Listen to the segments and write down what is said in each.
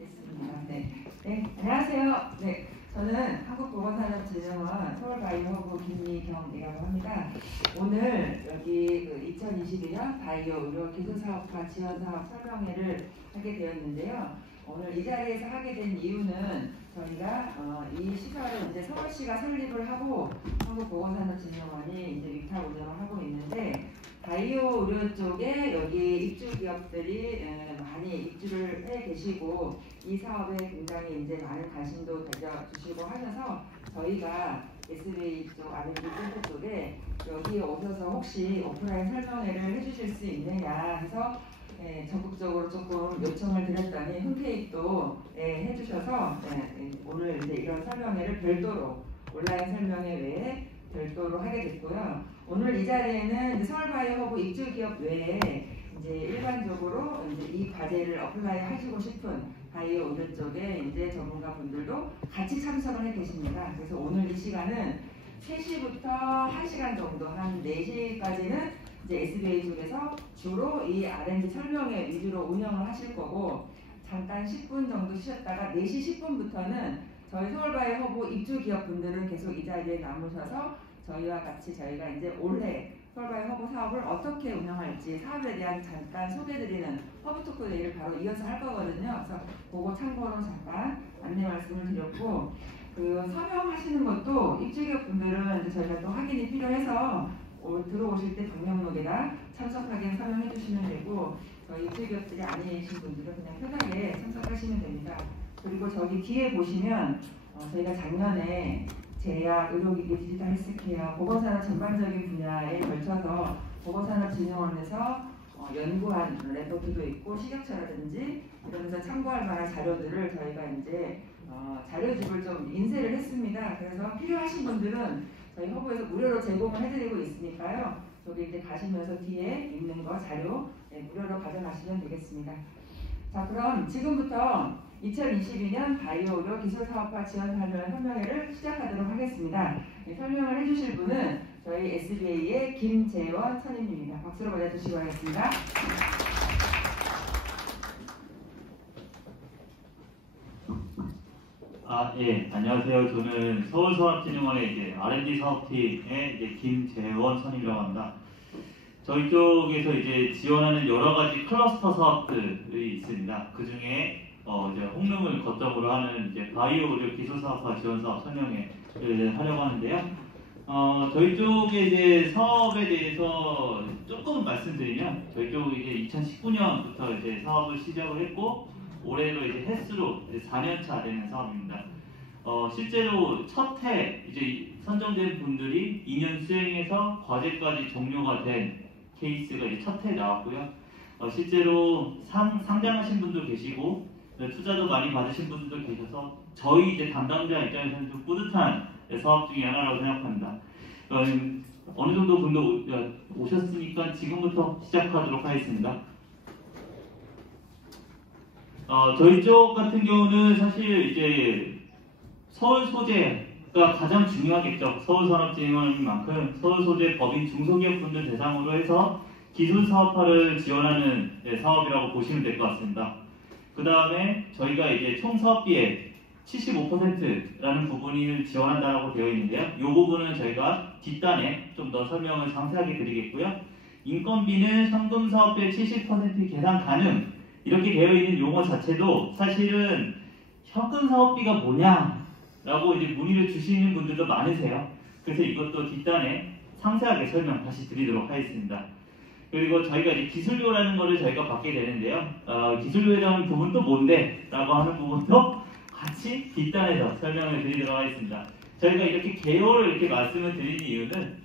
됐습니다. 네, 안녕하세요. 네, 저는 한국보건산업진흥원 서울바이오허브 김미경이라고 합니다. 오늘 여기 2022년 바이오 의료 기술사업화 지원사업 설명회를 하게 되었는데요. 오늘 이 자리에서 하게 된 이유는 저희가 이 시설을 이제 서울시가 설립을 하고 한국보건산업진흥원이 이제 위탁 운영을 하고 있는데, 바이오 의료 쪽에 여기 입주 기업들이 많이 입주를 해 계시고 이 사업에 굉장히 이제 많은 관심도 가져주시고 하셔서 저희가 SBA 쪽 R&D 센터 쪽에 여기 오셔서 혹시 오프라인 설명회를 해주실 수 있느냐 해서 적극적으로 조금 요청을 드렸더니 흔쾌히 또 해주셔서 오늘 이제 이런 설명회를 별도로 온라인 설명회 외에 별도로 하게 됐고요. 오늘 이 자리에는 서울바이오허브 입주기업 외에 이제 일반적으로 이제 이 과제를 어플라이 하시고 싶은 바이오 의료 쪽에 이제 전문가분들도 같이 참석을 해 계십니다. 그래서 오늘 이 시간은 3시부터 1시간 정도, 한 4시까지는 이제 SBA 쪽에서 주로 이 R&D 설명회 위주로 운영을 하실 거고, 잠깐 10분 정도 쉬었다가 4시 10분부터는 저희 서울바이오허브 입주기업 분들은 계속 이 자리에 남으셔서 저희와 같이 저희가 이제 올해 서울바이오허브 사업을 어떻게 운영할지 사업에 대한 잠깐 소개드리는 허브토크 데이를 바로 이어서 할 거거든요. 그래서 그거 참고로 잠깐 안내 말씀을 드렸고, 그 서명하시는 것도 입주기업 분들은 이제 저희가 또 확인이 필요해서 들어오실 때 방명록에다 참석하게 서명해 주시면 되고, 저희 입주기업들이 아니신 분들은 그냥 편하게 참석하시면 됩니다. 그리고 저기 뒤에 보시면 저희가 작년에 제약, 의료기기, 디지털 헬스케어, 보건산업 전반적인 분야에 걸쳐서 보건산업진흥원에서 연구한 레포트도 있고 식약처라든지 이러면서 참고할 만한 자료들을 저희가 이제 자료집을 좀 인쇄를 했습니다. 그래서 필요하신 분들은 저희 허브에서 무료로 제공을 해드리고 있으니까요. 저기 이제 가시면서 뒤에 있는 거 자료 무료로 가져가시면 되겠습니다. 자, 그럼 지금부터 2022년 바이오 의료 기술사업화 지원 설명회를 시작하도록 하겠습니다. 설명을 해주실 분은 저희 SBA의 김재원 선임입니다. 박수로 맞아주시기 바라겠습니다. 예, 안녕하세요. 저는 서울산업진흥원의 이제 R&D 사업팀의 이제 김재원 선임이라고 합니다. 저희 쪽에서 이제 지원하는 여러 가지 클러스터 사업들이 있습니다. 그 중에 이제 홍릉을 거점으로 하는 이제 바이오 의료 기술 사업화 지원 사업 설명회를 하려고 하는데요. 저희 쪽에 이제 사업에 대해서 조금 말씀드리면, 저희 쪽 이제 2019년부터 이제 사업을 시작을 했고, 올해로 이제 횟수로 이제 4년차 되는 사업입니다. 실제로 첫 해 이제 선정된 분들이 2년 수행해서 과제까지 종료가 된 케이스가 이제 첫 해 나왔고요. 실제로 상장하신 분도 계시고 투자도 많이 받으신 분들도 계셔서 저희 이제 담당자 입장에서는 좀 뿌듯한 사업 중에 하나라고 생각합니다. 어느 정도 분도 오셨으니까 지금부터 시작하도록 하겠습니다. 저희 쪽 같은 경우는 사실 이제 서울 소재가 가장 중요하겠죠. 서울산업진흥원만큼 서울 소재 법인 중소기업 분들 대상으로 해서 기술 사업화를 지원하는 사업이라고 보시면 될 것 같습니다. 그 다음에 저희가 이제 총 사업비의 75%라는 부분을 지원한다고 되어 있는데요. 이 부분은 저희가 뒷단에 좀 더 설명을 상세하게 드리겠고요. 인건비는 현금 사업비의 70% 계산 가능, 이렇게 되어 있는 용어 자체도 사실은 현금 사업비가 뭐냐라고 이제 문의를 주시는 분들도 많으세요. 그래서 이것도 뒷단에 상세하게 설명 다시 드리도록 하겠습니다. 그리고 저희가 이제 기술료라는 거를 저희가 받게 되는데요. 기술료에 대한 부분도 뭔데? 라고 하는 부분도 같이 뒷단에서 설명을 드리도록 하겠습니다. 저희가 이렇게 개요를 이렇게 말씀을 드리는 이유는,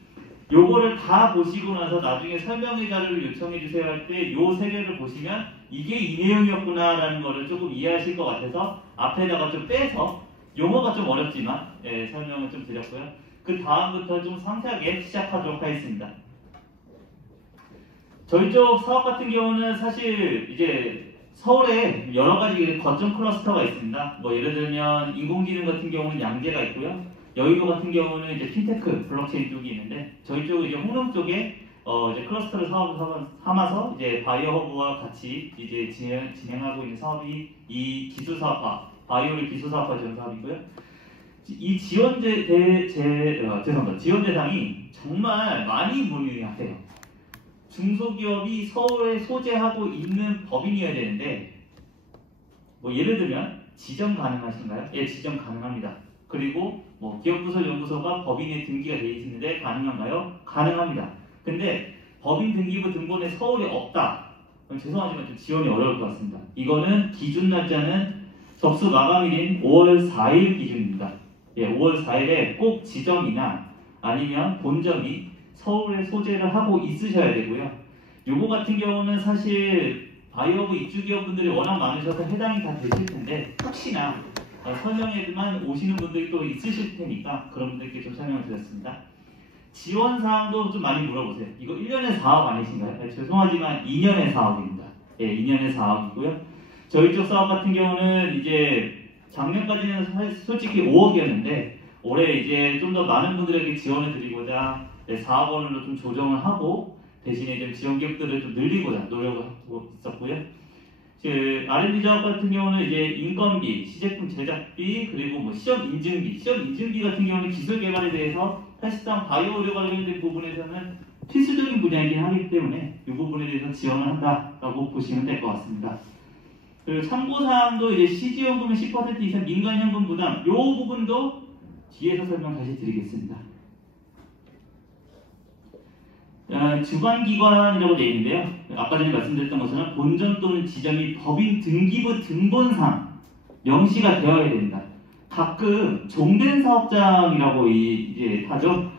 요거를 다 보시고 나서 나중에 설명의 자료를 요청해 주세요 할 때 요 세 개를 보시면 이게 이 내용이었구나 라는 거를 조금 이해하실 것 같아서 앞에다가 좀 빼서, 용어가 좀 어렵지만 설명을 좀 드렸고요. 그 다음부터 좀 상세하게 시작하도록 하겠습니다. 저희 쪽 사업 같은 경우는 사실 이제 서울에 여러 가지 거점 클러스터가 있습니다. 뭐 예를 들면 인공지능 같은 경우는 양재가 있고요. 여의도 같은 경우는 이제 핀테크 블록체인 쪽이 있는데, 저희 쪽은 이제 홍릉 쪽에 이제 클러스터를 사업을 삼아서 이제 바이오 허브와 같이 이제 진행하고 있는 사업이 이 기술 사업화, 바이오의 기술 사업화 지원 사업이고요. 이 지원 지원 대상이 정말 많이 문의하세요. 중소기업이 서울에 소재하고 있는 법인이어야 되는데, 뭐 예를 들면 지정 가능하신가요? 예, 지정 가능합니다. 그리고 뭐 기업부설연구소가 법인에 등기가 되어 있는데 가능한가요? 가능합니다. 근데 법인 등기부 등본에 서울에 없다. 그럼 죄송하지만 좀 지원이 어려울 것 같습니다. 이거는 기준 날짜는 접수 마감일인 5월 4일 기준입니다. 예, 5월 4일에 꼭 지점이나 아니면 본점이 서울에 소재를 하고 있으셔야 되고요. 요거 같은 경우는 사실 바이오브 입주기업분들이 워낙 많으셔서 해당이 다 되실 텐데 혹시나 설명에만 오시는 분들이 또 있으실 테니까 그런 분들께 좀 설명을 드렸습니다. 지원 사항도 좀 많이 물어보세요. 이거 1년의 사업 아니신가요? 네, 죄송하지만 2년의 사업입니다. 예, 2년의 사업이고요. 저희 쪽 사업 같은 경우는 이제 작년까지는 솔직히 5억이었는데 올해 이제 좀 더 많은 분들에게 지원을 드리고자 4억 원으로 좀 조정을 하고 대신에 좀 지원 기업들을 좀 늘리고자 노력을 하고 있었고요. R&D 작업 같은 경우는 이제 인건비, 시제품 제작비, 그리고 뭐 시험 인증비 같은 경우는 기술 개발에 대해서 사실상 바이오 의료 관련된 부분에서는 필수적인 분야이긴 하기 때문에 이 부분에 대해서 지원을 한다라고 보시면 될 것 같습니다. 그리고 참고사항도 이제 CG연금은 10% 이상 민간연금 부담, 이 부분도 뒤에서 설명 다시 드리겠습니다. 주관기관이라고 되어 있는데요. 아까 전에 말씀드렸던 것처럼 본점 또는 지점이 법인 등기부 등본상 명시가 되어야 됩니다. 가끔 종된 사업장이라고 이제 하죠.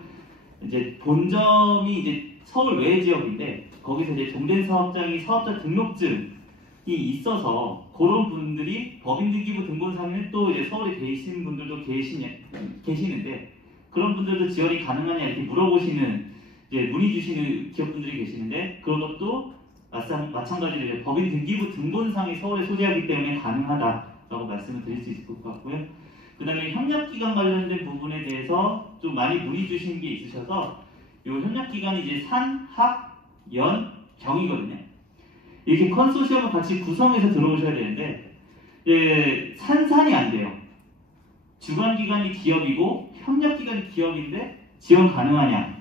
이제 본점이 이제 서울 외 지역인데 거기서 이제 종된 사업장이 사업자 등록증이 있어서 그런 분들이 법인 등기부 등본상에 또 이제 서울에 계신 분들도 계시는데 그런 분들도 지원이 가능하냐 이렇게 물어보시는 이제 문의 주시는 기업분들이 계시는데 그런 것도 마찬가지로 이제 법인 등기부 등본상이 서울에 소재하기 때문에 가능하다라고 말씀을 드릴 수 있을 것 같고요. 그 다음에 협력기관 관련된 부분에 대해서 좀 많이 문의 주신 게 있으셔서 이 협력기관이 이제 산, 학, 연, 경이거든요. 이렇게 컨소시엄을 같이 구성해서 들어오셔야 되는데 산산이 안 돼요. 주관기관이 기업이고 협력기관이 기업인데 지원 가능하냐?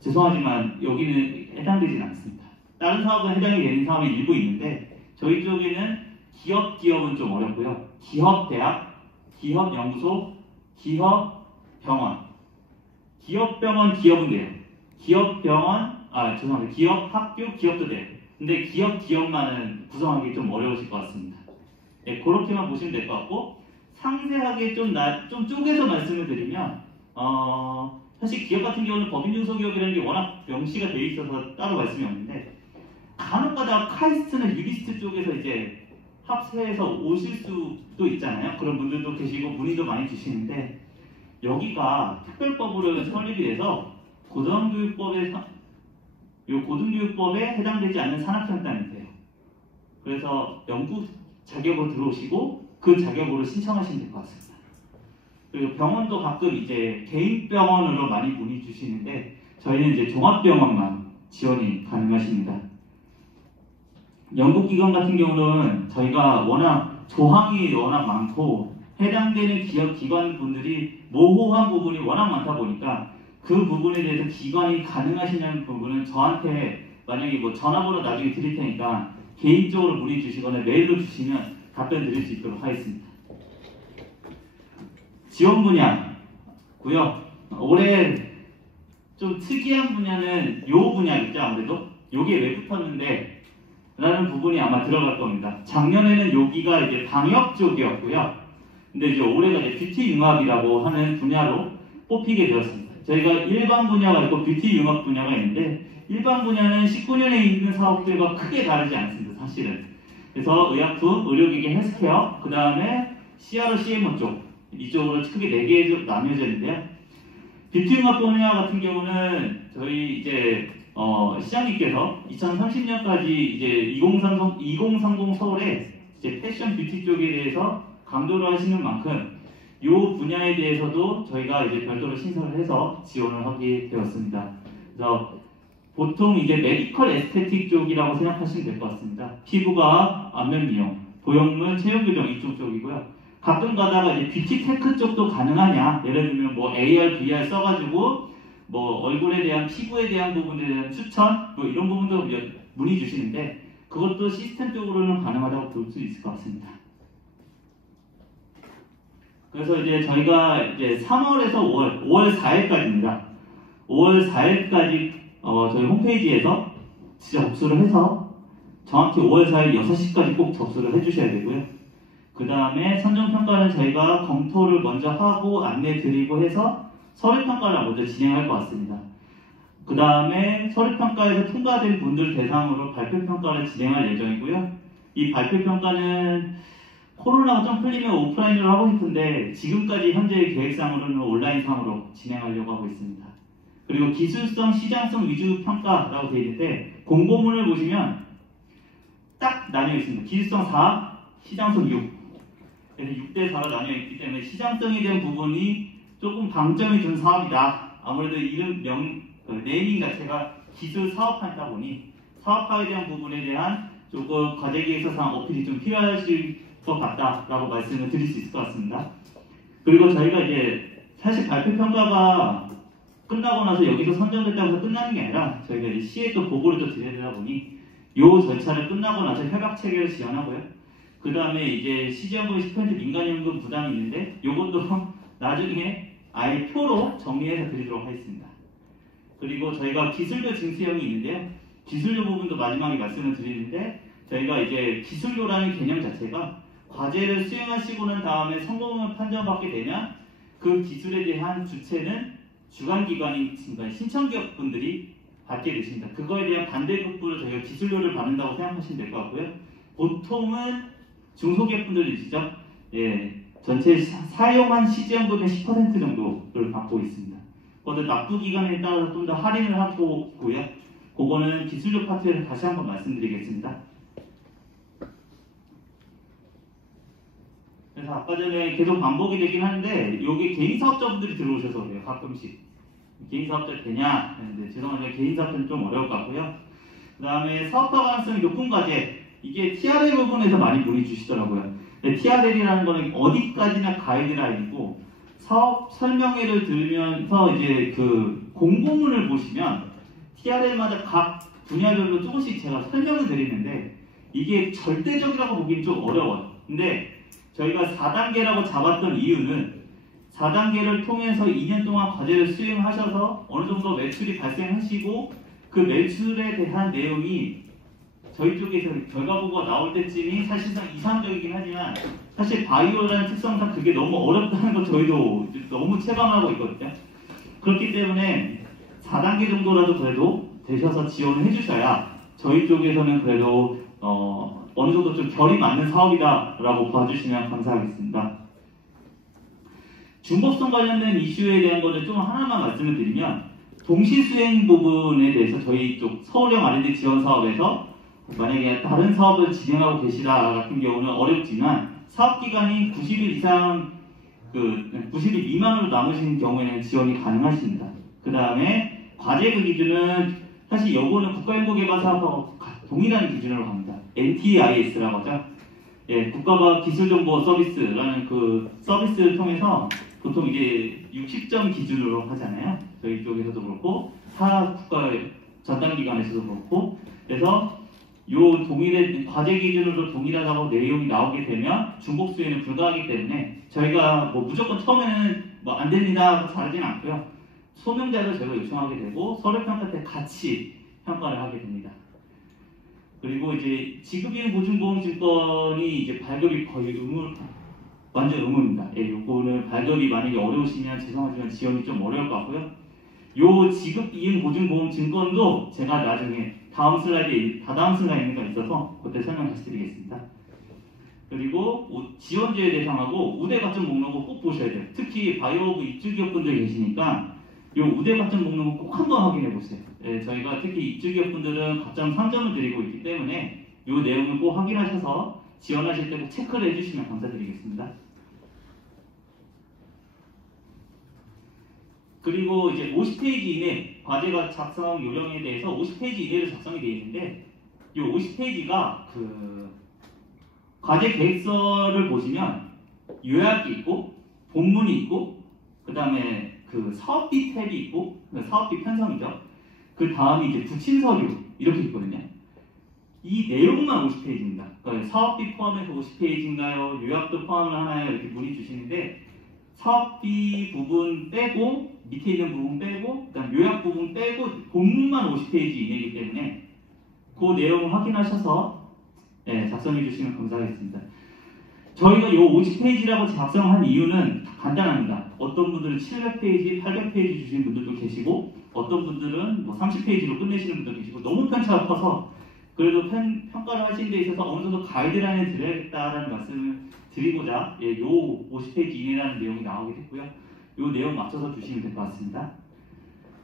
죄송하지만 여기는 해당되진 않습니다. 다른 사업은 해당이 되는 사업이 일부 있는데 저희 쪽에는 기업은 좀 어렵고요. 기업대학, 기업연구소, 기업병원. 기업병원 기업은 돼요. 죄송합니다. 기업학교 기업도 돼요. 근데 기업만은 구성하기 좀 어려우실 것 같습니다. 네, 그렇게만 보시면 될 것 같고 상세하게 좀 쪼개서 말씀을 드리면 사실 기업 같은 경우는 법인중소기업이라는 게 워낙 명시가 되어 있어서 따로 말씀이 없는데 간혹가다 카이스트나 유리스트 쪽에서 이제 합세해서 오실 수도 있잖아요. 그런 분들도 계시고 문의도 많이 주시는데 여기가 특별법으로 설립이 돼서 고등교육법에 해당되지 않는 산학형단이세요. 그래서 연구 자격으로 들어오시고 그 자격으로 신청하시면 될 것 같습니다. 그리고 병원도 가끔 이제 개인 병원으로 많이 문의 주시는데 저희는 이제 종합병원만 지원이 가능하십니다. 연구기관 같은 경우는 저희가 조항이 워낙 많고 해당되는 기관분들이 모호한 부분이 워낙 많다 보니까 그 부분에 대해서 기관이 가능하시냐는 부분은 저한테 만약에 뭐 전화번호 나중에 드릴 테니까 개인적으로 문의 주시거나 메일로 주시면 답변 드릴 수 있도록 하겠습니다. 지원 분야고요. 올해 좀 특이한 분야는 요 분야겠죠. 아무래도 요게 왜 붙었는데 라는 부분이 아마 들어갈 겁니다. 작년에는 여기가 이제 방역 쪽이었고요. 근데 이제 올해가 이제 뷰티 융합이라고 하는 분야로 뽑히게 되었습니다. 저희가 일반 분야가 있고 뷰티 융합 분야가 있는데 일반 분야는 19년에 있는 사업들과 크게 다르지 않습니다. 사실은. 그래서 의약품, 의료기기, 헬스케어, 그 다음에 CRO, CMO 쪽 이쪽으로 크게 4개 나뉘어져 있는데요. 뷰티 융합 분야 같은 경우는 저희 이제 시장님께서 2030년까지 이제 2030 서울에 이제 패션 뷰티 쪽에 대해서 강조를 하시는 만큼 이 분야에 대해서도 저희가 이제 별도로 신설을 해서 지원을 하게 되었습니다. 그래서 보통 이제 메디컬 에스테틱 쪽이라고 생각하시면 될 것 같습니다. 피부과, 안면 미용, 보형물, 체형 교정 이쪽 쪽이고요. 가끔 가다가 이제 뷰티 테크 쪽도 가능하냐? 예를 들면 뭐 AR, VR 써가지고 뭐 얼굴에 대한 피부에 대한 부분에 대한 추천 뭐 이런 부분도 문의 주시는데 그것도 시스템적으로는 가능하다고 볼 수 있을 것 같습니다. 그래서 이제 저희가 이제 3월에서 5월 4일까지입니다. 5월 4일까지 저희 홈페이지에서 진짜 접수를 해서 정확히 5월 4일 6시까지 꼭 접수를 해주셔야 되고요. 그 다음에 선정평가는 저희가 검토를 먼저 하고 안내 드리고 해서 서류평가를 먼저 진행할 것 같습니다. 그 다음에 서류평가에서 통과된 분들 대상으로 발표평가를 진행할 예정이고요. 이 발표평가는 코로나가 좀 풀리면 오프라인으로 하고 싶은데 지금까지 현재 계획상으로는 온라인상으로 진행하려고 하고 있습니다. 그리고 기술성, 시장성 위주 평가라고 되어 있는데 공고문을 보시면 딱 나뉘어 있습니다. 기술성 4, 시장성 6. 그래서 6대 4가 나뉘어 있기 때문에 시장성에 대한 부분이 조금 방점이 준 사업이다. 아무래도 이름 네이밍 자체가 기술 사업화이다 보니 사업화에 대한 부분에 대한 조금 과제기획서상 어필이 좀 필요하실 것 같다라고 말씀을 드릴 수 있을 것 같습니다. 그리고 저희가 이제 사실 발표 평가가 끝나고 나서 여기서 선정됐다고 해서 끝나는 게 아니라 저희가 이제 시에 또 보고를 또 드려야 되다 보니 이 절차를 끝나고 나서 협약 체계를 지원하고요. 그 다음에 이제 시지연금 10% 민간연금 부담이 있는데 이것도 나중에 아예 표로 정리해서 드리도록 하겠습니다. 그리고 저희가 기술료 징수형이 있는데요. 기술료 부분도 마지막에 말씀을 드리는데 저희가 이제 기술료라는 개념 자체가 과제를 수행하시고 난 다음에 성공을 판정받게 되면 그 기술에 대한 주체는 주관기관인 신청기업분들이 받게 되십니다. 그거에 대한 반대급부로 저희가 기술료를 받는다고 생각하시면 될 것 같고요. 보통은 중소기업분들이시죠. 예, 전체 사용한 시지연금의 10% 정도를 받고 있습니다. 그것도 납부기간에 따라서 좀 더 할인을 하고 있고요. 그거는 기술료 파트를 다시 한번 말씀드리겠습니다. 그래서 아까 전에 계속 반복이 되긴 하는데 이게 개인 사업자분들이 들어오셔서 그래요. 가끔씩 개인 사업자 되냐 했는데 죄송하지만 개인 사업자는 좀 어려울 것 같고요. 그 다음에 사업화 가능성이 높은 과제 이게 TRL 부분에서 많이 문의 주시더라고요. TRL이라는 거는 어디까지나 가이드라인이고 사업 설명회를 들으면서 이제 그 공고문을 보시면 TRL마다 각 분야별로 조금씩 제가 설명을 드리는데 이게 절대적이라고 보기엔 좀 어려워요. 근데 저희가 4단계라고 잡았던 이유는 4단계를 통해서 2년 동안 과제를 수행하셔서 어느 정도 매출이 발생하시고 그 매출에 대한 내용이 저희 쪽에서 결과 보고가 나올 때쯤이 사실상 이상적이긴 하지만 사실 바이오라는 특성상 그게 너무 어렵다는 걸 저희도 너무 체감하고 있거든요. 그렇기 때문에 4단계 정도라도 그래도 되셔서 지원을 해주셔야 저희 쪽에서는 그래도 어느 정도 좀 결이 맞는 사업이다라고 봐주시면 감사하겠습니다. 중복성 관련된 이슈에 대한 거는 좀 하나만 말씀을 드리면 동시수행 부분에 대해서 저희 쪽 서울형 R&D 지원 사업에서 만약에 다른 사업을 진행하고 계시다 같은 경우는 어렵지만 사업기간이 90일 이상 90일 미만으로 남으신 경우에는 지원이 가능하십니다. 그 다음에 과제 그 기준은 사실 요거는 국가연구개발사업하고 동일한 기준으로 갑니다. NTIS라고 하죠. 예, 국가과학 기술정보 서비스라는 그 서비스를 통해서 보통 이제 60점 기준으로 하잖아요. 저희 쪽에서도 그렇고 타 국가 전담 기관에서도 그렇고 그래서 요 동일의 과제 기준으로 동일하다고 내용이 나오게 되면 중복 수행은 불가하기 때문에 저희가 뭐 무조건 처음에는 뭐 안 됩니다 하고 잘하진 않고요. 소명자를 저희가 요청하게 되고 서류 평가 때 같이 평가를 하게 됩니다. 그리고 이제 지급이행 보증보험증권이 이제 발급이 거의 완전 의무입니다. 예, 요거는 발급이 만약에 어려우시면 죄송하지만 지원이 좀 어려울 것 같고요. 요 지급이행 보증보험증권도 제가 나중에 다다음 슬라이드가 있어서 그때 설명 다시 드리겠습니다. 그리고 지원제외 대상하고 우대 가점 목록을 꼭 보셔야 돼요. 특히 바이오브 입주기업분들 계시니까 요 우대 가점 목록을 꼭 한번 확인해 보세요. 예, 저희가 특히 입주기업분들은 가점 3점을 드리고 있기 때문에 요 내용을 꼭 확인하셔서 지원하실 때 꼭 체크를 해주시면 감사드리겠습니다. 그리고 이제 50페이지 이내 과제가 작성 요령에 대해서 50페이지 이내로 작성이 되어 있는데 이 50페이지가 그 과제 계획서를 보시면 요약이 있고 본문이 있고 그 다음에 그 사업비 탭이 있고 사업비 편성이죠. 그 다음이 이제 부친 서류 이렇게 있거든요. 이 내용만 50페이지입니다. 그러니까 사업비 포함해서 50페이지인가요? 요약도 포함을 하나요? 이렇게 문의 주시는데 사업비 부분 빼고 밑에 있는 부분 빼고 그다음 요약 부분 빼고 본문만 50페이지 이내이기 때문에 그 내용을 확인하셔서 작성해 주시면 감사하겠습니다. 저희가 이 50페이지라고 작성한 이유는 간단합니다. 어떤 분들은 700페이지, 800페이지 주신 분들도 계시고 어떤 분들은 뭐 30페이지로 끝내시는 분도 계시고 너무 편차가 커서 그래도 평가를 하시는 데 있어서 어느 정도 가이드라인을 드려야겠다라는 말씀을 드리고자 요 50페이지 이내라는 내용이 나오게 됐고요. 요 내용 맞춰서 주시면 될 것 같습니다.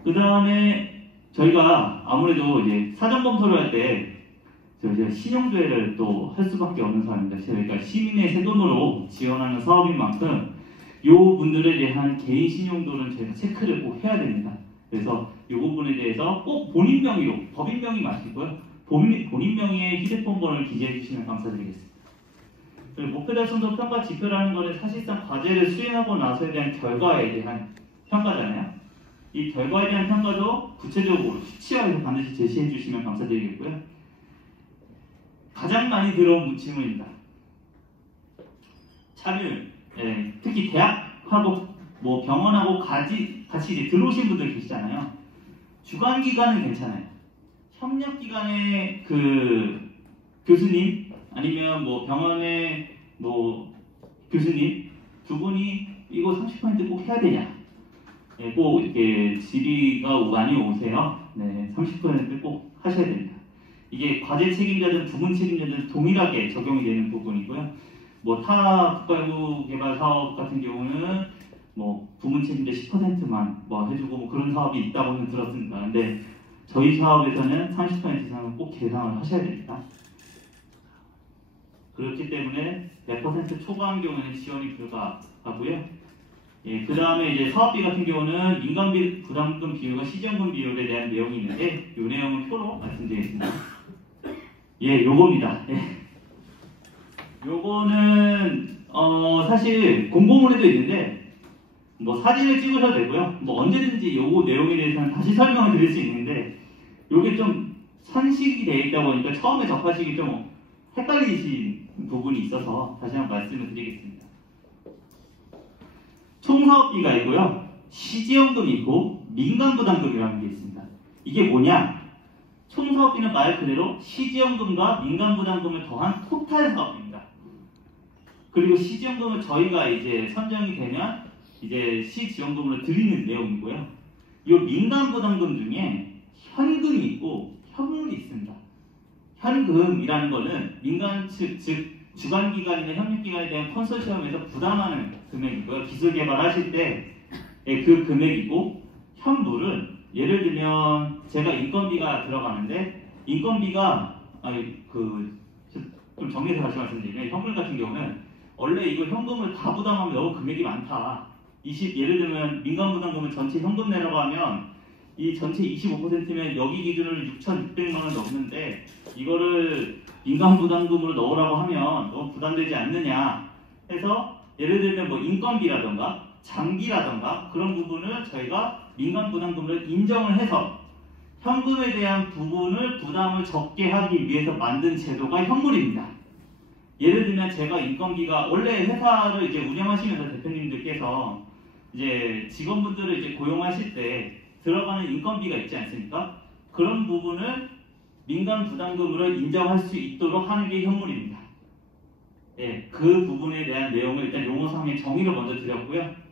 그 다음에 저희가 아무래도 이제 사전 검토를 할 때 저희가 신용조회를 또 할 수밖에 없는 사람입니다. 저희가 시민의 세금으로 지원하는 사업인 만큼 요 분들에 대한 개인 신용도는 저희가 체크를 꼭 해야 됩니다. 그래서 이 부분에 대해서 꼭 본인 명의로, 법인 명의 마시고요. 본인 명의의 휴대폰 번호를 기재해 주시면 감사드리겠습니다. 목표 달성도 평가 지표라는 것은 사실상 과제를 수행하고 나서에 대한 결과에 대한 평가잖아요. 이 결과에 대한 평가도 구체적으로 수치화해서 반드시 제시해 주시면 감사드리겠고요. 가장 많이 들어온 질문입니다. 참여율, 특히 대학하고 뭐 병원하고 같이 이제 들어오신 분들 계시잖아요. 주관 기관은 괜찮아요. 협력 기관의 그 교수님 아니면 뭐 병원의 뭐 교수님 두 분이 이거 30% 꼭 해야 되냐? 꼭 이렇게 질의가 많이 오세요. 30% 꼭 하셔야 됩니다. 이게 과제 책임자든 부문 책임자든 동일하게 적용이 되는 부분이고요. 뭐 타 국가연구개발 사업 같은 경우는 뭐 부문 책임자 10%만 뭐 해주고 뭐 그런 사업이 있다고는 들었습니다. 근데 저희 사업에서는 30% 이상은 꼭 계산을 하셔야 됩니다. 그렇기 때문에 100% 초과한 경우에는 지원이 불가하고요. 그 다음에 이제 사업비 같은 경우는 민간비 부담금 비율과 시지원금 비율에 대한 내용이 있는데 이 내용은 표로 말씀드리겠습니다. 요겁니다. 요거는 사실 공고문에도 있는데 뭐 사진을 찍으셔도 되고요. 뭐 언제든지 요거 내용에 대해서는 다시 설명을 드릴 수 있는데 요게 좀 산식이 되어 있다 보니까 처음에 접하시기 좀 헷갈리신 부분이 있어서 다시 한번 말씀을 드리겠습니다. 총사업비가 있고요. 시지원금이 있고 민간부담금이라는 게 있습니다. 이게 뭐냐? 총사업비는 말 그대로 시지원금과 민간부담금을 더한 토탈 사업비입니다. 그리고 시지원금은 저희가 이제 선정이 되면 이제 시지원금으로 드리는 내용이고요. 이 민간부담금 중에 현금이 있고 현물이 있습니다. 현금이라는 거는 민간 측, 즉 주관기관이나 협력기관에 대한 컨소시엄에서 부담하는 금액이고요. 기술개발하실 때 그 금액이고 현물은 예를 들면 제가 인건비가 들어가는데 인건비가 좀 정리해서 다시 말씀드리면 현물 같은 경우는 원래 이거 현금을 다 부담하면 너무 금액이 많다. 예를 들면 민간부담금을 전체 현금 내라고 하면 이 전체 25%면 여기 기준으로 6,600만 원 넘는데 이거를 민간부담금으로 넣으라고 하면 너무 부담되지 않느냐 해서 예를 들면 뭐 인건비라던가 장비라던가 그런 부분을 저희가 민간부담금으로 인정을 해서 현금에 대한 부분을 부담을 적게 하기 위해서 만든 제도가 현물입니다. 예를 들면 제가 인건비가 원래 회사를 이제 운영하시면서 대표님들께서 이제 직원분들을 이제 고용하실 때 들어가는 인건비가 있지 않습니까? 그런 부분을 민간 부담금으로 인정할 수 있도록 하는 게 현물입니다. 그 부분에 대한 내용을 일단 용어상의 정의를 먼저 드렸고요.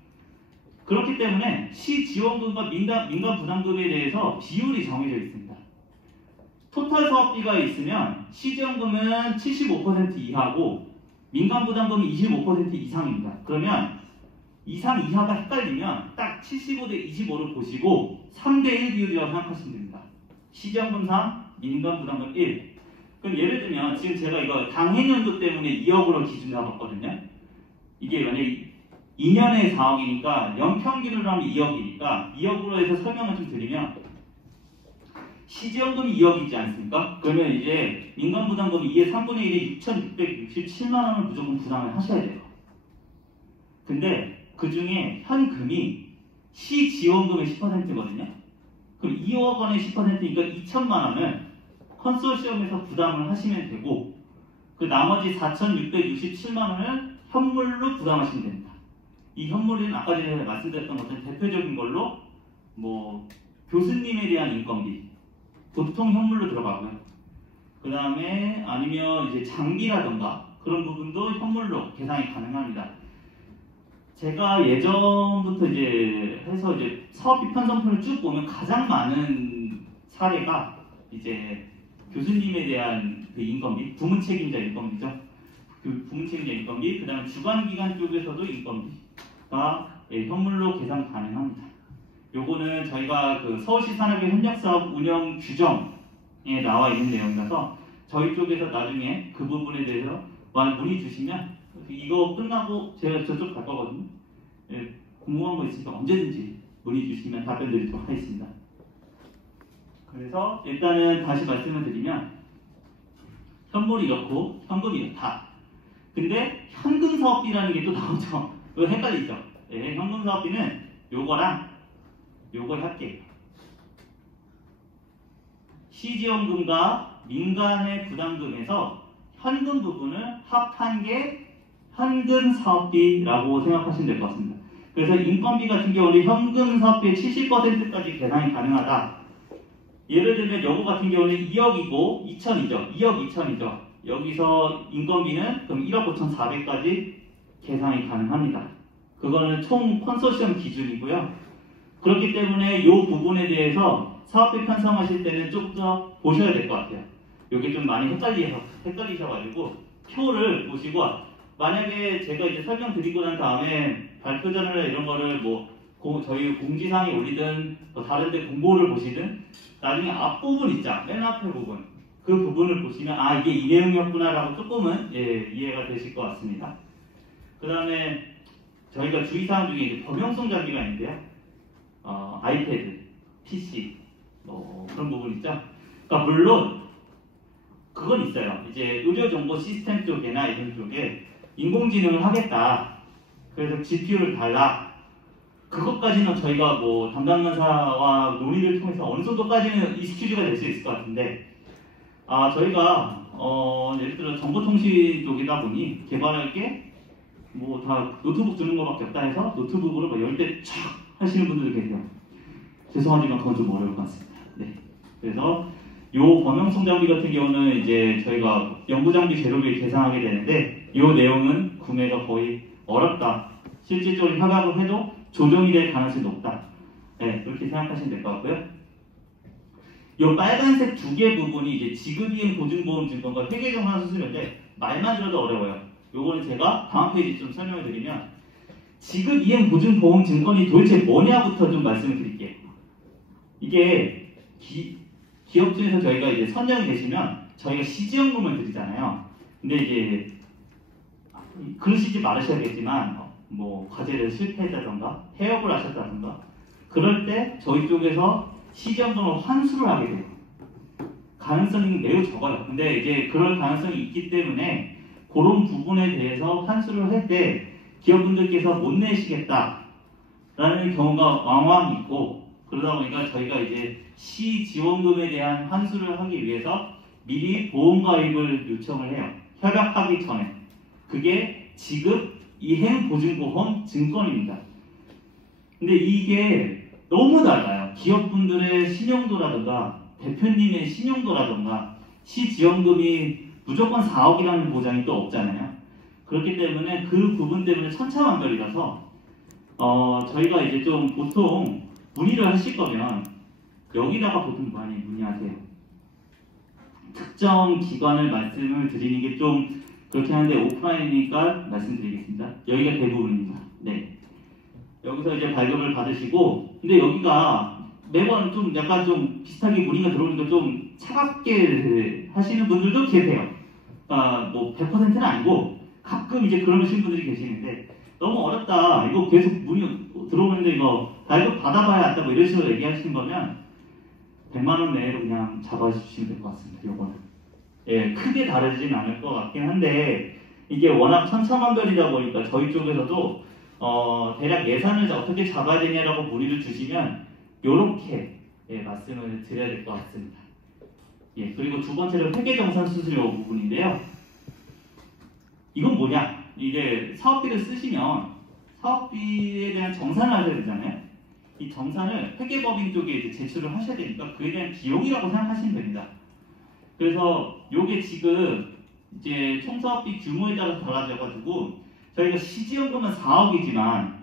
그렇기 때문에 시지원금과 민간 부담금에 대해서 비율이 정해져 있습니다. 토탈 사업비가 있으면 시지원금은 75% 이하고 민간 부담금이 25% 이상입니다. 그러면 이상 이하가 헷갈리면 딱 75대 25를 보시고 3대1 비율이라고 생각하시면 됩니다. 시지원금 3, 민간 부담금 1. 그럼 예를 들면 지금 제가 이거 당해년도 때문에 2억으로 기준 잡았거든요. 이게 만약에 2년에 4억이니까 연평균으로 하면 2억이니까 2억으로 해서 설명을 좀 드리면 시지원금이 2억이지 않습니까? 그러면 이제 민간부담금이 2의 3분의 1에 6,667만 원을 무조건 부담을 하셔야 돼요. 근데 그 중에 현금이 시지원금의 10%거든요. 그럼 2억 원의 10%니까 2천만 원을 컨소시엄에서 부담을 하시면 되고 그 나머지 4,667만 원을 현물로 부담하시면 됩니다. 이 현물은 아까 전에 말씀드렸던 것처럼 대표적인 걸로 뭐 교수님에 대한 인건비 보통 현물로 들어가고요. 그 다음에 아니면 이제 장비라던가 그런 부분도 현물로 계산이 가능합니다. 제가 예전부터 이제 해서 이제 사업비 편성표를 쭉 보면 가장 많은 사례가 이제 교수님에 대한 그 인건비, 부문 책임자 인건비죠. 그 부문 책임자 인건비, 그 다음에 주관기관 쪽에서도 인건비가 현물로 계산 가능합니다. 요거는 저희가 그 서울시 산업의 협력사업 운영 규정에 나와 있는 내용이라서 저희 쪽에서 나중에 그 부분에 대해서 문의 주시면 이거 끝나고 제가 저쪽 갈 거거든요. 궁금한 거 있으니까 언제든지 문의 주시면 답변 드리도록 하겠습니다. 그래서 일단은 다시 말씀을 드리면 현물이 이렇고 현금이 이렇다. 근데 현금 사업비라는 게 또 나오죠. 이거 헷갈리죠? 네, 현금 사업비는 요거랑 요걸 할게요. 시지원금과 민간의 부담금에서 현금 부분을 합한 게 현금 사업비라고 생각하시면 될 것 같습니다. 그래서 인건비 같은 경우는 현금 사업비의 70%까지 계산이 가능하다. 예를 들면 요거 같은 경우는 2억이고 2천이죠. 2억 2천이죠. 여기서 인건비는 그럼 1억 5,400까지 계산이 가능합니다. 그거는 총 컨소시엄 기준이고요. 그렇기 때문에 이 부분에 대해서 사업비 편성하실 때는 좀 더 보셔야 될 것 같아요. 이게 좀 많이 헷갈리셔가지고 표를 보시고 만약에 제가 이제 설명드리고 난 다음에 발표전이나 이런 거를 뭐 저희 공지사항에 올리든 뭐 다른데 공고를 보시든 나중에 앞부분 있죠. 맨 앞에 부분 그 부분을 보시면 아 이게 이 내용이었구나라고 조금은 이해가 되실 것 같습니다. 그 다음에 저희가 주의사항 중에 이제 범용성 장비가 있는데요. 아이패드, PC 뭐 그런 부분 있죠. 그러니까 물론 그건 있어요. 이제 의료정보 시스템 쪽이나 이런 쪽에 인공지능을 하겠다. 그래서 GPU를 달라. 그것까지는 저희가 뭐 담당자와 논의를 통해서 어느 정도까지는 익스큐즈가 될 수 있을 것 같은데 저희가 예를 들어 정보통신 쪽이다 보니 개발할 게 뭐 다 노트북 주는 것밖에 없다 해서 노트북으로 뭐 10대 촥 하시는 분들도 계세요. 죄송하지만 그건 좀 어려울 것 같습니다. 네. 그래서 요 범용성 장비 같은 경우는 이제 저희가 연구 장비 재료비를 계산하게 되는데 이 내용은 구매가 거의 어렵다. 실질적으로 협약을 해도 조정이 될 가능성이 높다. 네, 그렇게 생각하시면 될 것 같고요. 이 빨간색 두 개 부분이 이제 지급이행 보증보험 증권과 회계정산 수수료인데 말만 들어도 어려워요. 요거는 제가 다음 페이지 좀 설명을 드리면 지급이행 보증보험 증권이 도대체 뭐냐부터 좀 말씀을 드릴게요. 이게 기업 중에서 저희가 이제 선정이 되시면 저희가 시지원금을 드리잖아요. 근데 이제 그러시지 말으셔야겠지만 뭐 과제를 실패했다던가 폐업을 하셨다던가 그럴 때 저희 쪽에서 시지원금을 환수를 하게 돼요. 가능성이 매우 적어요. 근데 이제 그럴 가능성이 있기 때문에 그런 부분에 대해서 환수를 할 때 기업분들께서 못 내시겠다라는 경우가 왕왕 있고 그러다 보니까 저희가 이제 시지원금에 대한 환수를 하기 위해서 미리 보험가입을 요청을 해요. 협약하기 전에. 그게 지급 이행보증보험 증권입니다. 근데 이게 너무 달라요. 기업분들의 신용도라든가 대표님의 신용도라든가 시지원금이 무조건 4억이라는 보장이 또 없잖아요. 그렇기 때문에 그 부분 때문에 천차만별이라서 저희가 이제 좀 보통 문의를 하실 거면 여기다가 보통 많이 문의하세요. 특정 기관을 말씀을 드리는 게 좀 그렇긴 한데 오프라인이니까 말씀드리겠습니다. 여기가 대부분입니다. 네. 여기서 이제 발급을 받으시고 근데 여기가 매번 좀 약간 좀 비슷하게 문의가 들어오니까 좀 차갑게 하시는 분들도 계세요. 뭐 100%는 아니고 가끔 이제 그러시는 분들이 계시는데 너무 어렵다. 이거 계속 문의 들어오는데 이거 발급 받아봐야 한다. 뭐 이런 식으로 얘기하시는 거면 100만 원 내로 그냥 잡아주시면 될 것 같습니다. 요거는. 예, 크게 다르진 않을 것 같긴 한데 이게 워낙 천차만별이다 보니까 저희 쪽에서도 대략 예산을 어떻게 잡아야 되냐라고 문의를 주시면 요렇게 예, 말씀을 드려야 될 것 같습니다. 예, 그리고 두 번째로 회계정산 수수료 부분인데요. 이건 뭐냐? 이제 사업비를 쓰시면 사업비에 대한 정산을 하셔야 되잖아요. 이 정산을 회계법인 쪽에 이제 제출을 하셔야 되니까 그에 대한 비용이라고 생각하시면 됩니다. 그래서 요게 지금 이제 총사업비 규모에 따라 달라져가지고 저희가 시지연금은 4억이지만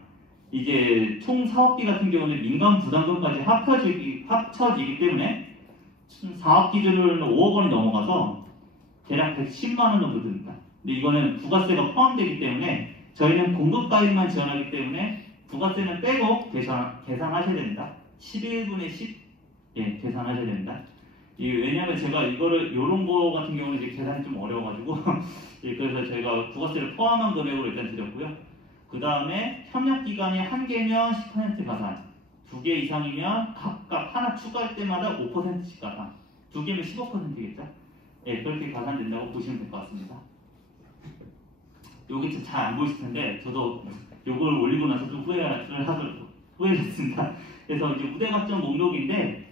이제 총 사업비 같은 경우는 민간 부담금까지 합쳐지기 때문에 4억 기준으로는 5억 원이 넘어가서 대략 110만 원 정도 듭니다. 근데 이거는 부가세가 포함되기 때문에 저희는 공급가입만 지원하기 때문에 부가세는 빼고 계산하셔야 됩니다. 11분의 10 예, 계산하셔야 됩니다. 왜냐하면 제가 이거를 요런 거 같은 경우는 이제 계산이 좀 어려워가지고 예, 그래서 저희가 부가세를 포함한 금액으로 일단 드렸고요. 그 다음에 협력기간이 1개면 10% 가산, 2개 이상이면 각각 하나 추가할 때마다 5%씩 가산, 2개면 15%겠죠? 예, 그렇게 가산된다고 보시면 될 것 같습니다. 여기 좀 잘 안 보이실 텐데 저도 요걸 올리고 나서 좀 후회했습니다. 그래서 이제 우대각정 목록인데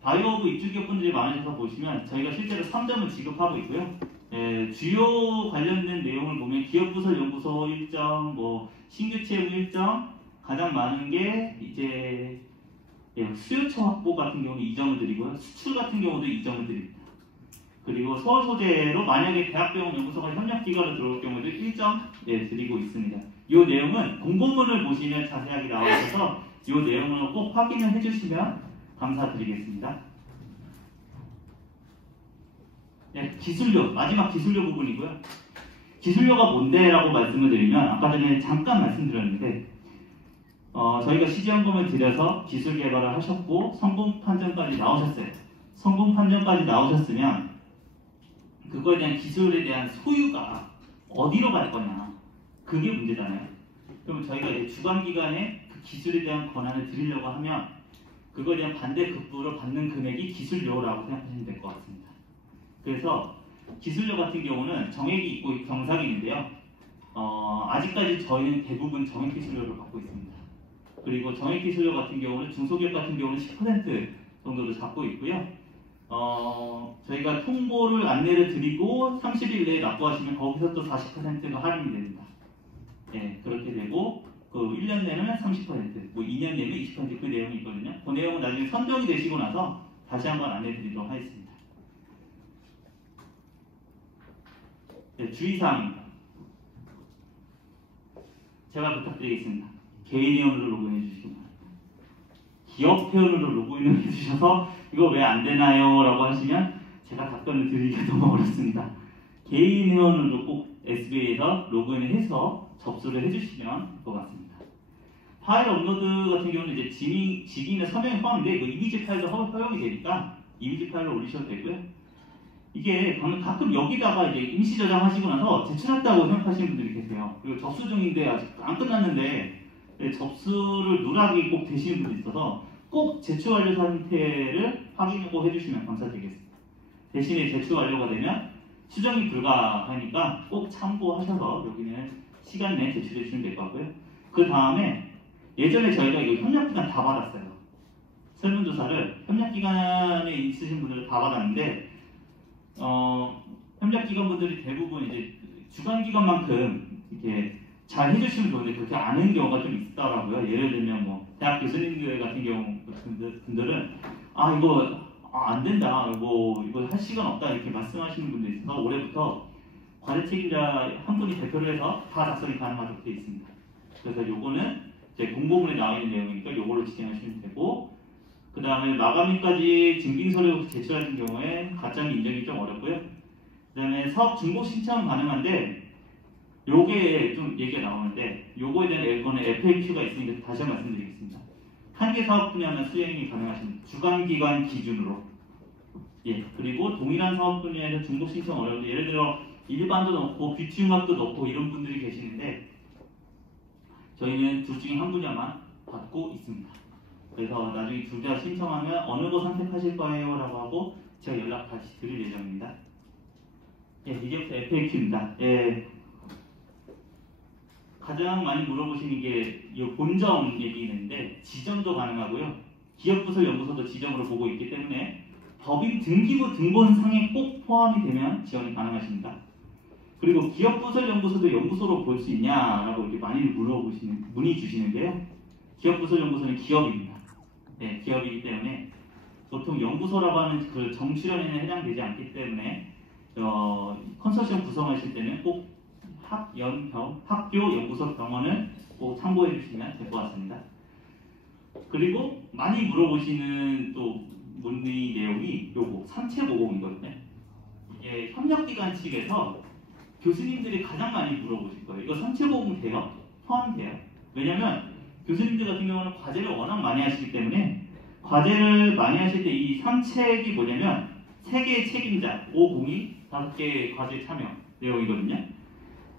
바이오오브 입주기업분들이 많으셔서 보시면 저희가 실제로 3점을 지급하고 있고요. 예, 주요 관련된 내용을 보면 기업부설 연구소 일정, 뭐 신규 채무 일정, 가장 많은 게 이제 예, 수요처 확보 같은 경우는 2점을 드리고요. 수출 같은 경우도 2점을 드립니다. 그리고 서울 소재로 만약에 대학병원 연구소가 협력기관으로 들어올 경우도 1점 예, 드리고 있습니다. 이 내용은 공고문을 보시면 자세하게 나와 있어서 이 내용을 꼭 확인을 해주시면 감사드리겠습니다. 네, 기술료, 마지막 기술료 부분이고요. 기술료가 뭔데? 라고 말씀을 드리면 아까 전에 잠깐 말씀드렸는데 저희가 시지연금을 들여서 기술 개발을 하셨고 성공 판정까지 나오셨어요. 성공 판정까지 나오셨으면 그거에 대한 기술에 대한 소유가 어디로 갈 거냐, 그게 문제잖아요. 그럼 저희가 이제 주관기관에 그 기술에 대한 권한을 드리려고 하면 그거에 대한 반대급부로 받는 금액이 기술료라고 생각하시면 될 것 같습니다. 그래서 기술료 같은 경우는 정액이 있고 경상이 있는데요. 아직까지 저희는 대부분 정액기술료를 받고 있습니다. 그리고 정액기술료 같은 경우는 중소기업 같은 경우는 10% 정도를 잡고 있고요. 저희가 통보를 안내를 드리고 30일 내에 납부하시면 거기서 또 40%가 할인이 됩니다. 예, 그렇게 되고 그 1년 내면 30%, 뭐 2년 내면 20%그 내용이 있거든요. 그 내용은 나중에 선정이 되시고 나서 다시 한번 안내 드리도록 하겠습니다. 네, 주의사항입니다. 제가 부탁드리겠습니다. 개인 회원으로 로그인해 주시기 바랍니다. 기업 회원으로 로그인을 해주셔서 이거 왜 안 되나요? 라고 하시면 제가 답변을 드리기가 너무 어렵습니다. 개인 회원으로 꼭 SBA에서 로그인을 해서 접수를 해주시면 될 것 같습니다. 파일 업로드 같은 경우는 이제 직인의 서명이 포함인데 이거 이미지 파일도 허용이 되니까 이미지 파일을 올리셔도 되고요. 이게 가끔 여기다가 이제 임시 저장하시고 나서 제출했다고 생각하시는 분들이 계세요. 그리고 접수 중인데 아직 안 끝났는데 접수를 누락이 꼭 되시는 분들이 있어서 꼭 제출 완료 상태를 확인 꼭 해주시면 감사드리겠습니다. 대신에 제출 완료가 되면 수정이 불가하니까 꼭 참고하셔서 여기는 시간 내에 제출해 주시면 될 것 같고요. 그 다음에 예전에 저희가 이거 협력기간 다 받았어요. 설문조사를 협력기관에 있으신 분들 다 받았는데 협력기관분들이 대부분 이제 주관기관만큼 이렇게 잘 해주시면 좋은데 그렇게 안 하는 경우가 좀 있더라고요. 예를 들면 뭐 대학 교수님들 같은 경우 분들은 이거 안 된다, 뭐 이거 할 시간 없다 이렇게 말씀하시는 분들이 있어서 올해부터 과제 책임자 한 분이 대표를 해서 다 작성이 가능하도록 되어 있습니다. 그래서 요거는 제 공고문에 나와 있는 내용이니까 요걸로 진행하시면 되고, 그 다음에 마감일까지 증빙서류 제출하는 경우에 가점이 인정이 좀 어렵고요. 그 다음에 사업 중복 신청은 가능한데 요게 좀 얘기가 나오는데 요거에 대한 이거는 FAQ가 있으니까 다시 한번 말씀드리겠습니다. 한 개 사업 분야는 수행이 가능하십니다. 주관기관 기준으로. 예, 그리고 동일한 사업 분야에서 중복 신청 어려운데 예를 들어 일반도 넣고 비추융합도 넣고 이런 분들이 계시는데 저희는 둘 중에 한 분야만 받고 있습니다. 그래서 나중에 둘 다 신청하면 어느 거 선택하실 거예요? 라고 하고 제가 연락 다시 드릴 예정입니다. 예, 이제부터 FAQ입니다. 예, 가장 많이 물어보시는 게 이 본점 얘기인데 지점도 가능하고요. 기업부설연구소도 지점으로 보고 있기 때문에 법인 등기부 등본상에 꼭 포함이 되면 지원이 가능하십니다. 그리고 기업부설연구소도 연구소로 볼 수 있냐라고 이렇게 많이 문의 주시는데요. 기업부설연구소는 기업입니다. 네, 기업이기 때문에 보통 연구소라고 하는 그 정출연에는 해당되지 않기 때문에 컨소시엄 구성하실 때는 꼭 학교, 연구소, 병원을 꼭 참고해 주시면 될 것 같습니다. 그리고 많이 물어보시는 또 문의 내용이 요거 3750이거든요. 이게 협력기관 측에서 교수님들이 가장 많이 물어보실 거예요. 이거 3750 돼요? 포함돼요? 왜냐면 교수님들 같은 경우는 과제를 워낙 많이 하시기 때문에 과제를 많이 하실 때 이 3책이 뭐냐면 3개의 책임자, 502, 5개의 과제 참여 내용이거든요.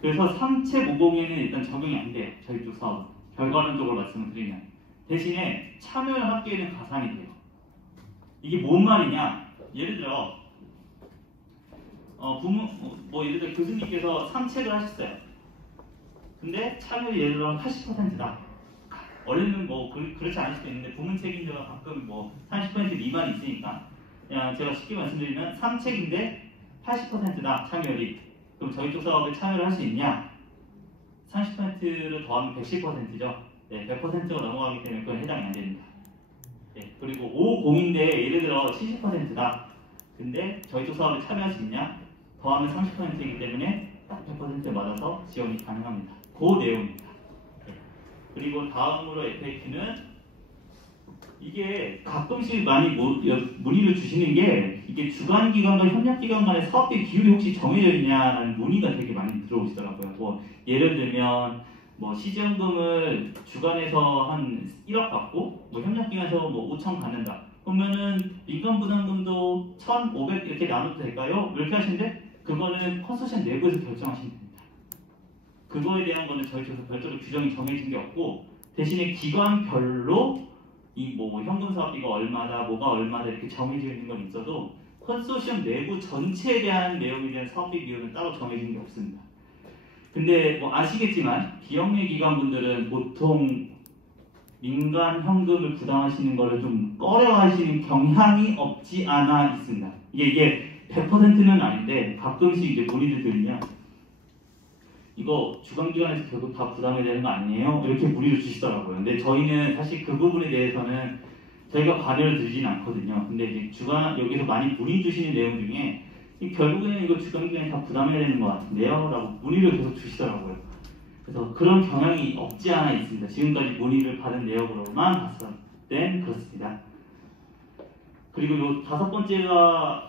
그래서 3책502에는 일단 적용이 안 돼요. 저희 쪽 사업. 결과론적으로 말씀을 드리면. 대신에 참여를 학교에는 가산이 돼요. 이게 뭔 말이냐? 예를 들어 예를 들어 교수님께서 3책을 하셨어요. 근데 참여율 예를 들어 80%다. 원래는 그렇지 않을 수도 있는데 부문 책임자가 가끔 30% 미만 있으니까 그냥 제가 쉽게 말씀드리면 3책인데 80%다 참여율이. 그럼 저희 쪽 사업에 참여를 할 수 있냐? 30%를 더하면 110%죠. 네, 100%가 넘어가기 때문에 그건 해당이 안 됩니다. 네, 그리고 50인데 예를 들어 70%다. 근데 저희 쪽 사업에 참여할 수 있냐? 더하면 30%이기 때문에 딱 100%에 맞아서 지원이 가능합니다. 그 내용입니다. 네. 그리고 다음으로 FAQ는 이게 가끔씩 많이 문의를 주시는 게 이게 주관기관과 협력기관 간의 사업비 비율이 혹시 정해져 있냐는 문의가 되게 많이 들어오시더라고요. 예를 들면 시지연금을 주관에서 한 1억 받고 협력기관에서 5천 받는다. 그러면은 민간부담금도 1,500 이렇게 나눠도 될까요? 이렇게 하시는데 그거는 컨소시엄 내부에서 결정하시면 됩니다. 그거에 대한 거는 저희 쪽에서 별도로 규정이 정해진 게 없고 대신에 기관별로 이 현금 사업비가 얼마다, 뭐가 얼마다 이렇게 정해져 있는 건 있어도 컨소시엄 내부 전체에 대한 내용에 대한 사업비 비율은 따로 정해진 게 없습니다. 근데 아시겠지만 비영리 기관분들은 보통 민간 현금을 부담하시는 거를 좀 꺼려하시는 경향이 없지 않아 있습니다. 이게 100%는 아닌데 가끔씩 이제 문의를 드리면 이거 주관기관에서 결국 다 부담해야 되는 거 아니에요? 이렇게 문의를 주시더라고요. 근데 저희는 사실 그 부분에 대해서는 저희가 관여를 드리진 않거든요. 근데 이제 여기서 많이 문의 주시는 내용 중에 결국에는 이거 주관기관이 다 부담해야 되는 것 같은데요? 라고 문의를 계속 주시더라고요. 그래서 그런 경향이 없지 않아 있습니다. 지금까지 문의를 받은 내용으로만 봤을 땐 그렇습니다. 그리고 요 5번째가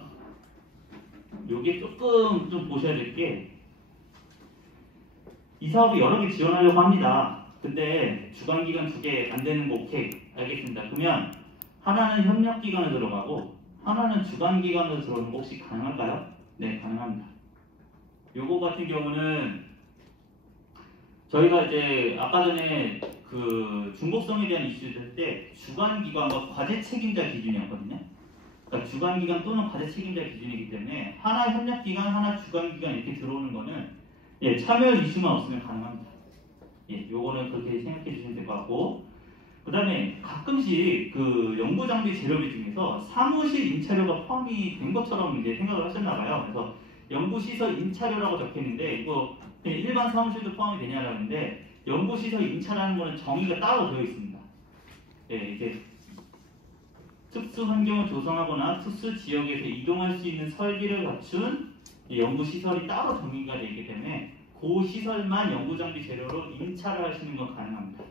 요게 조금 좀 보셔야 될 게 이 사업이 여러 개 지원하려고 합니다. 근데 주관기관 2개 안 되는 거 오케이. 알겠습니다. 그러면 하나는 협력기관으로 들어가고 하나는 주관기관으로 들어오는 거 혹시 가능할까요? 네, 가능합니다. 요거 같은 경우는 저희가 이제 아까 전에 그 중복성에 대한 이슈를 때 주관기관과 과제 책임자 기준이었거든요. 그러니까 주관기관 또는 과제 책임자 기준이기 때문에 하나 협력기관, 하나 주관기관 이렇게 들어오는 거는 참여율 이슈만 없으면 가능합니다. 요거는 그렇게 생각해 주시면 될 것 같고 그 다음에 가끔씩 그 연구장비 재료비 중에서 사무실 임차료가 포함이 된 것처럼 이제 생각을 하셨나봐요. 그래서 연구시설 임차료라고 적혀있는데 이거 일반 사무실도 포함이 되냐라는데 연구시설 임차라는 거는 정의가 따로 되어 있습니다. 이게 특수 환경을 조성하거나 특수 지역에서 이동할 수 있는 설비를 갖춘 연구시설이 따로 정의가 되어 있기 때문에 그 시설만 연구장비 재료로 임차를 하시는 건 가능합니다.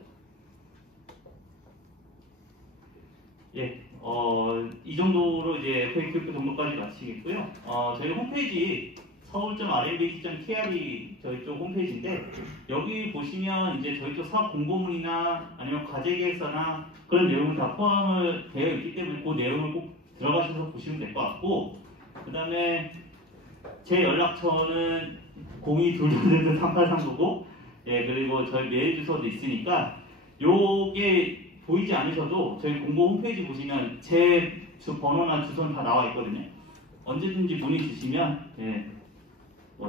이 정도로 이제 FAQ 정도까지 마치겠고요. 저희 홈페이지 서울.rlbc.kr이 저희 쪽 홈페이지인데 여기 보시면 이제 저희 쪽 사업 공고문이나 아니면 과제 계획서나 그런 내용은 다 포함을 되어 있기 때문에 그 내용을 꼭 들어가셔서 보시면 될 것 같고 그 다음에 제 연락처는 0222-3839고 예, 그리고 저희 메일 주소도 있으니까 요게 보이지 않으셔도 저희 공고 홈페이지 보시면 제 번호나 주소는 다 나와 있거든요. 언제든지 문의 주시면 예,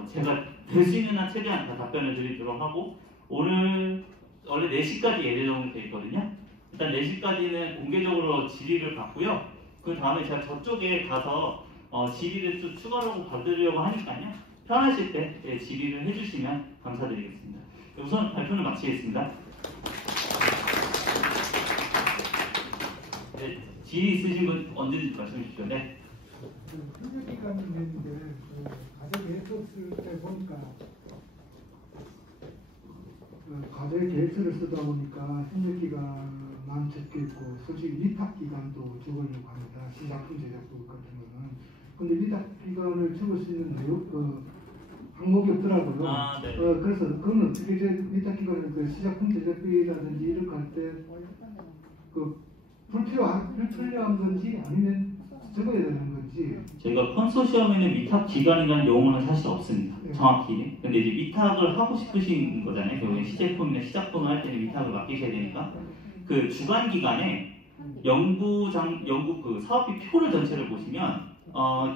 제가 될 수 있는 한 최대한 다 답변을 드리도록 하고 오늘 원래 4시까지 예정돼 있거든요. 일단 4시까지는 공개적으로 질의를 받고요. 그 다음에 제가 저쪽에 가서 질의를 좀 추가로 받으려고 하니까요. 편하실 때 예, 질의를 해주시면 감사드리겠습니다. 우선 발표는 마치겠습니다. 네, 질의 있으신 분 언제든지 말씀해 주십시오. 네. 휴교 기간이 있는데 과제 계획서 쓸 때 보니까 과제 계획서를 쓰다 보니까 휴교 기간만 적혀 있고 솔직히 위탁 기간도 적으려고 합니다. 시작품 제작부 같은 거는. 근데 위탁 기간을 적을 수 있는 내용 항목이 없더라고요. 아, 네. 그래서 그건 어떻게 이제 위탁 기간을 그 시작품 제작비라든지 이런 거 할 때 불필요한 건지 아니면 적어야 되는 건지. 저희가 컨소시엄에는 위탁 기간이라는 용어는 사실 없습니다. 네. 정확히. 근데 이제 위탁을 하고 싶으신 거잖아요. 결국에 시제품이나 시작품을 할 때는 위탁을 맡기셔야 되니까 그 주간 기간에 연구 그 사업비 표를 전체를 보시면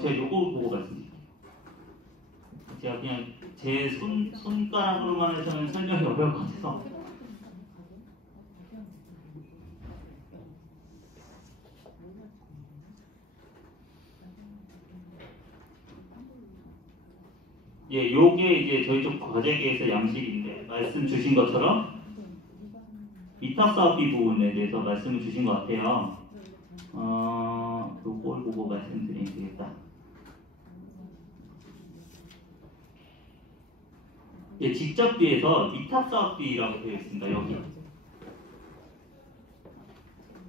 제가 요거 보고 말씀드릴게요. 제가 그냥 제 손가락으로만 해서는 설명이 어려울 것 같아서 예, 요게 이제 저희 쪽 과제계에서 양식인데 말씀 주신 것처럼 위탁 사업비 부분에 대해서 말씀을 주신 것 같아요. 요걸 보고 말씀드리면 되겠다. 예, 직접비에서 위탁 사업비라고 되어 있습니다.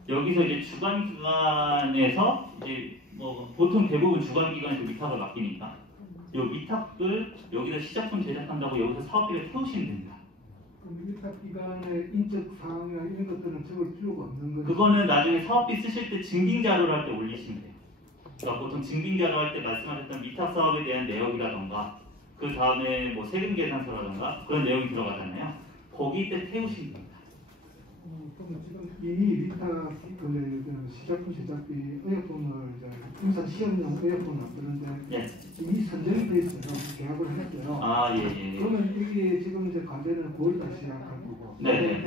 여기서 이제 주간 기간에서 이제 뭐 보통 대부분 주간 기간에서 위탁을 맡기니까 요 위탁을 여기다 시작품 제작한다고 여기서 사업비를 태우시면 됩니다. 그럼 위탁 기간의 인적 사항이나 이런 것들은 적을 필요가 없는 거죠? 그거는 나중에 사업비 쓰실 때 증빙 자료를 할 때 올리시면 돼요. 그러니까 보통 증빙 자료 할 때 말씀하셨던 위탁 사업에 대한 내역이라던가 그 다음에 뭐 세금 계산서라던가 그런 내용이 들어가잖아요. 거기 때 태우시면 됩니다. 그럼 지금 이 위탁 시작품 제작비 의약품을 임상 시험용 의약품 만드는데 예. 이미 선정이 돼 있어요. 계약을 했어요. 아, 예. 그러면 이게 지금 이제 과제는 9월달 시작할 거고. 네네.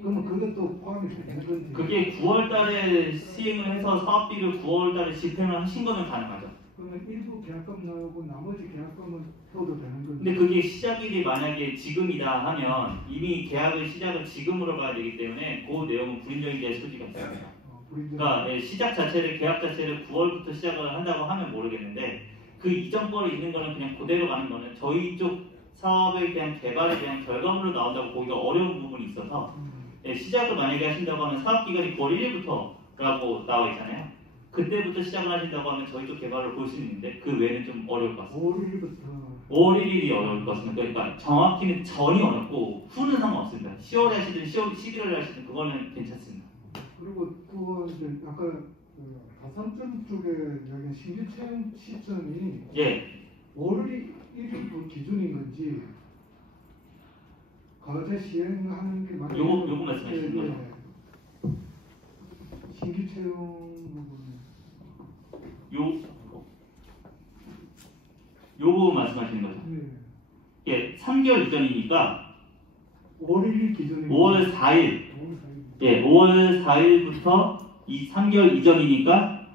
그러면 그것도 포함이 되는 건지. 그게 9월달에 시행을 해서 사업비를 9월달에 집행을 하신 거면 가능하죠. 그러면 일부 계약금 나오고 나머지 계약금은 써도 되는 건지. 근데 그게 시작일이 만약에 지금이다 하면 이미 계약을 시작을 지금으로 가야 되기 때문에 그 내용은 불인정이 소지가 있습니다. 그러니까 시작 자체를 계약 자체를 9월부터 시작을 한다고 하면 모르겠는데 그 이전 거로 있는 거는 그냥 그대로 가는 거는 저희 쪽 사업에 대한 개발에 대한 결과물로 나온다고 보기가 어려운 부분이 있어서 시작을 만약에 하신다고 하면 사업기간이 9월 1일부터라고 나와 있잖아요. 그때부터 시작을 하신다고 하면 저희 쪽 개발을 볼 수 있는데 그 외에는 좀 어려울 것 같습니다. 5월 1일부터 5월 1일이 어려울 것 같습니다. 그러니까 정확히는 전이 어렵고 후는 상관없습니다. 10월에 하시든 11월에 하시든 그거는 괜찮습니다. 그리고 또 이제 아까 가산점 쪽에 여기 신규 채용 시점이 예. 5월 1일부터 기준인 건지 과제 시행하는 게 맞나요? 요거 말씀하시는 거죠? 신규 채용 부분. 요거 말씀하시는 거죠? 네. 예, 3개월 이전이니까 5월 1일 기준이 5월 4일. 예, 5월 4일부터 이 3개월 이전이니까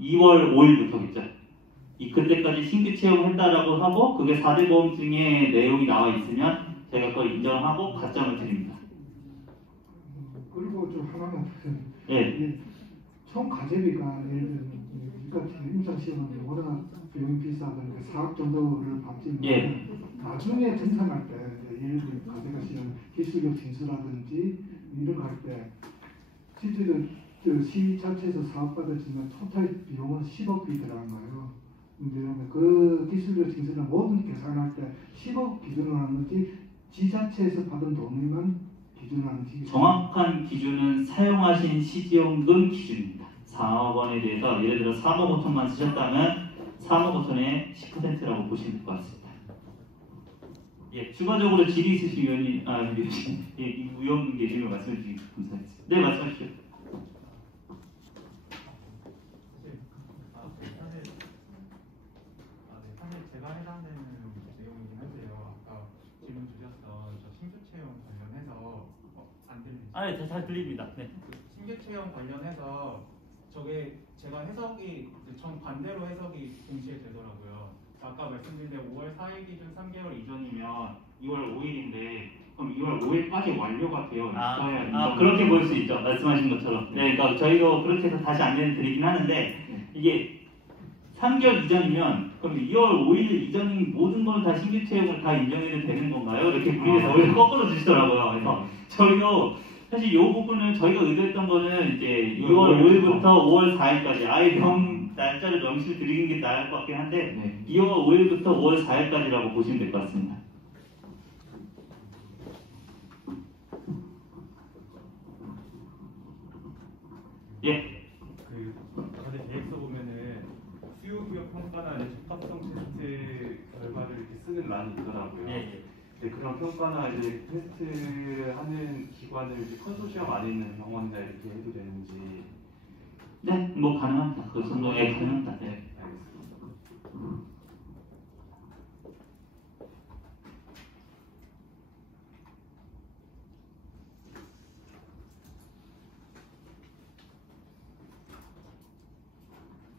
2월 5일부터겠죠. 그때까지 신규 채용했다라고 하고 그게 4대 보험증에 내용이 나와 있으면 제가 그걸 인정하고 가점을 드립니다. 그리고 좀 하나만 예. 총 과제비가 예를 들면 같은 임상 시험은 워낙 비용이 비싸니까 4억 정도를 받지만 예. 나중에 전산할 때 예를 들면 과제가 시험 기술력 진수라든지 이런 거 할 때 실제로 시 자체에서 사업 받았지만 토탈 비용은 10억이 들어간 거예요. 근데 그 기술력 진수는 모든 계산할 때 10억 기준으로 하는 건지 지자체에서 받은 돈만 기준으로 하는지. 정확한 기준은 사용하신 시지원금 기준입니다. 4억 원에 대해서 예를 들어 3억 5천만 쓰셨다면 3억 5천의 10%라고 보시면 될 것 같습니다. 예, 추가적으로 질의 있으신 위원님, 예, 의원 계시면 말씀해 주시기 감사하겠습니다. 네, 말씀하시죠. 사실 제가 해당되는 내용이긴 한데요. 아까 질문 주셨던 저 신규 채용 관련해서 안 들리죠? 네, 잘 들립니다. 네. 신규 채용 관련해서 저게 제가 해석이 정반대로 해석이 동시에 되더라고요. 아까 말씀드린 대로 5월 4일 기준 3개월 이전이면 2월 5일인데 그럼 2월 5일까지 완료가 되어 있어야 그렇게 보일 수 있죠. 말씀하신 것처럼. 네, 그러니까 저희도 그렇게 해서 다시 안내를 드리긴 하는데 이게 3개월 이전이면 그럼 2월 5일 이전인 모든 걸 다 신규 채용을 다 인정해도 되는 건가요? 이렇게 물리해서 오히려 거꾸로 주시더라고요. 그래서 저희도 사실 이 부분은 저희가 의도했던 거는 이제 2월 5일부터 5월 4일까지 아예 날짜를 명시를 드리는 게 나을 것 같긴 한데 2월 5일부터 5월 4일까지라고 보시면 될 것 같습니다. 예. 전에 계획서 보면은 수요 기업 평가나 적합성 테스트 결과를 이렇게 쓰는 란이 있더라고요. 예. 네, 그런 평가나 이제 테스트를 하는 기관을 이제 컨소시엄 안에 있는 병원이나 이렇게 해도 되는지. 네, 뭐 가능합니다. 그 정도에 가능합니다. 네. 알겠습니다.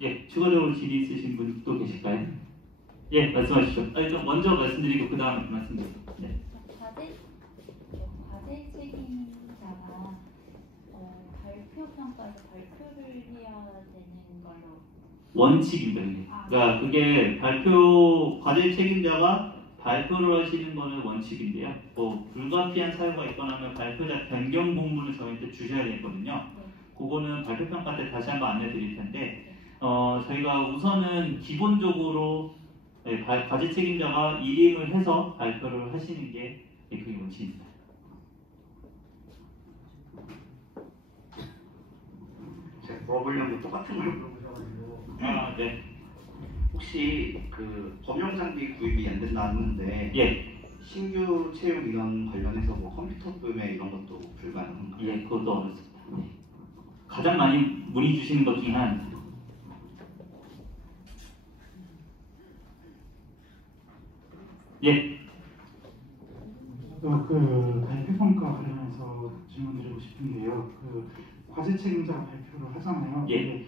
예, 추가적으로 질의 있으신 분 또 계실까요? 예, 말씀하시죠. 좀 먼저 말씀드리고 그 다음에 말씀드리고. 네. 과제 책임자가 발표 평가에서 발표를 해야 되는 걸로 원칙입니다. 이게. 그러니까 그게 과제 책임자가 발표를 하시는 거는 원칙인데요. 뭐 불가피한 사유가 있거나 하면 발표자 변경 공문을 저희한테 주셔야 되거든요. 그거는 발표 평가 때 다시 한번 안내드릴 텐데 저희가 우선은 기본적으로 과제 책임자가 일임을 해서 발표를 하시는 게 그게 원칙입니다. 제가 물어보려고 똑같은 걸 물어보셔가지고 네. 혹시 그 범용 장비 구입이 안 된다 했는데 예. 신규 채용 인원 관련해서 뭐 컴퓨터 구매 이런 것도 불가능한가요? 예, 그것도 어렵습니다. 네. 가장 많이 문의 주시는 것 중에 하나입니다. 예. 그 발표 평가 관련해서 질문드리고 싶은데요. 그 과제 책임자 발표를 하잖아요. 예.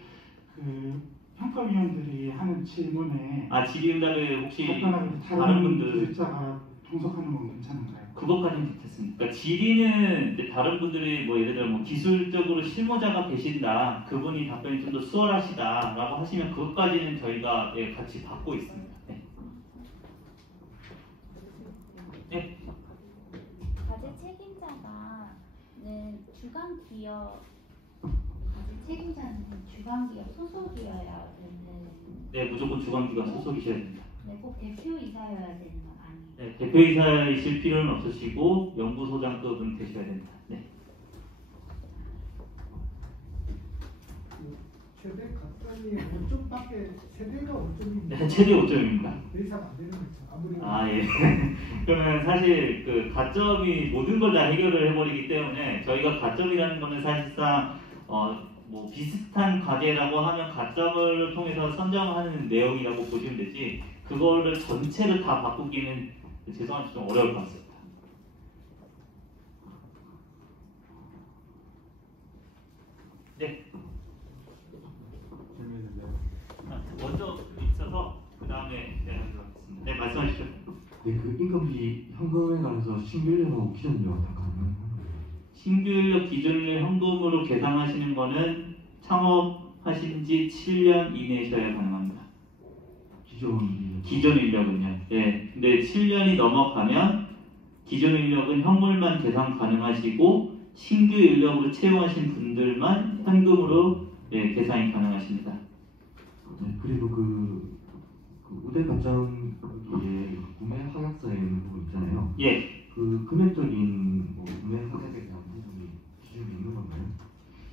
그 평가위원들이 하는 질문에 질의응답에 혹시 답변하는 다른 다른 분들 기술자가 동석하는 건 괜찮은가요? 그것까지는 괜찮습니다. 그러니까 질의는 이제 다른 분들이 뭐 예를 들어 뭐 기술적으로 실무자가 계신다, 그분이 답변이 좀 더 수월하시다라고 하시면 그것까지는 저희가 같이 받고 있습니다. 네. 네. 과제 책임자는 주간 기업 과제 책임자는 주간 기업 소속이어야 되는. 네, 무조건 주관기관 소속이셔야 됩니다. 네, 꼭 대표이사여야 되는 건 아니에요. 네, 대표이사이실 필요는 없으시고 연구소장급은 되셔야 됩니다. 네. 최대 가산이 5점밖에 최대가 5점입니다. 네, 최대 5점입니다. 더 이상 안 되는 거죠. 아무리 예. 그러면 사실 그 가점이 모든 걸 다 해결을 해버리기 때문에 저희가 가점이라는 거는 사실상 뭐 비슷한 과제라고 하면 가점을 통해서 선정하는 내용이라고 보시면 되지 그거를 전체를 다 바꾸기는 죄송한데 좀 어려울 것 같습니다. 네. 먼저 있어서 그 다음에 대답하겠습니다. 네, 말씀하시죠. 네, 그 인건비 현금에 관해서 신규 인력하고 기존 인력 다 가능한가요? 신규 인력 기존 인력 현금으로 계산하시는 거는 창업하신 지 7년 이내셔야 가능합니다. 기존 인력은요. 네. 근데 7년이 넘어가면 기존 인력은 현물만 계산 가능하시고 신규 인력으로 채용하신 분들만 현금으로 계산이 가능하십니다. 네, 그리고 그 우대 가점기에 구매 확약서에 있는 부분 있잖아요. 예. 그 금액적인 뭐 구매 확약에 대한 부분이 기준이 있는 건가요?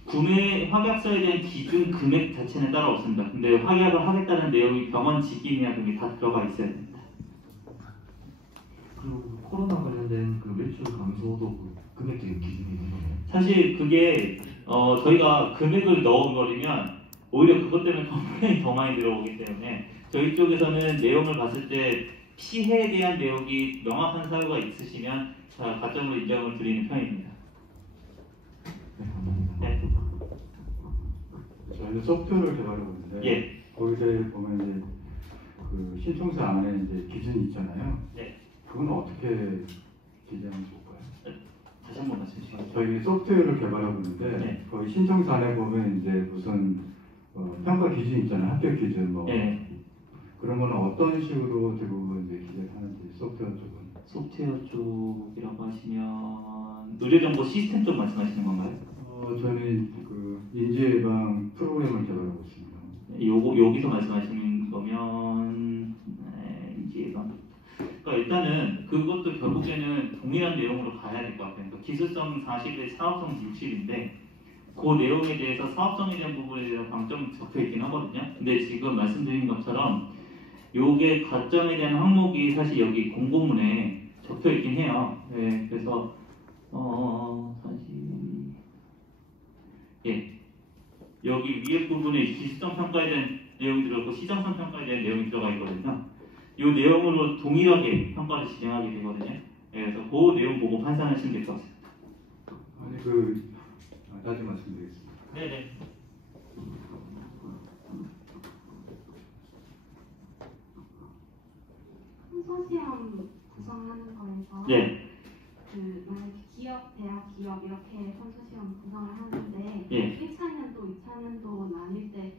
구매 확약서에 대한 기준 금액 자체는 따로 없습니다. 근데 확약을 하겠다는 내용이 병원 직인이나 등이 다 들어가 있어야 됩니다. 그 코로나 관련된 그 매출 감소도 그 금액적인 기준이 있는 거예요? 사실 그게 저희가 금액을 넣어버리면 오히려 그것 때문에 컴플레인이 더 많이 들어오기 때문에 저희 쪽에서는 내용을 봤을 때 피해에 대한 내용이 명확한 사유가 있으시면 가점으로 인정을 드리는 편입니다. 네, 감사합니다. 네. 저희는 소프트웨어를 개발하고 있는데 예. 거기서 보면 이제 그 신청서 안에 이제 기준이 있잖아요. 네. 그건 어떻게 기재하면 좋을까요? 다시 한 번 말씀해 주시죠. 저희 소프트웨어를 개발하고 있는데 네. 거기 신청서 안에 보면 이제 무슨 평가 기준 있잖아요. 합격 기준 뭐 네. 그런 거는 어떤 식으로 대부분 이제 기재를 하는지 소프트웨어 쪽은. 소프트웨어 쪽이라고 하시면 의료정보 시스템 쪽 말씀하시는 건가요? 저는 그 인지 예방 프로그램을 개발하고 있습니다. 여기서 말씀하시는 거면 인지 예방. 그러니까 일단은 그것도 결국에는 동일한 내용으로 가야 될 것 같아요. 그러니까 기술성 40에 사업성 60인데 그 내용에 대해서 사업성에 대한 부분에 대해서 방점이 적혀 있긴 하거든요. 근데 지금 말씀드린 것처럼 요게 가점에 대한 항목이 사실 여기 공고문에 적혀 있긴 해요. 네, 그래서 사실 예 여기 위에 부분에 기술성 평가에 대한 내용이 들어있고 시장성 평가에 대한 내용이 들어가 있거든요. 이 내용으로 동일하게 평가를 진행하게 되거든요. 네, 그래서 그 내용 보고 판단하시면 될 것 같습니다. 아니 다시 말씀드리겠습니다. 네네. 선소시험 구성하는 거에서 예. 그 만약에 기업, 대학, 기업 이렇게 선소시험 구성을 하는데 예. 1차년도, 2차년도 나뉠 때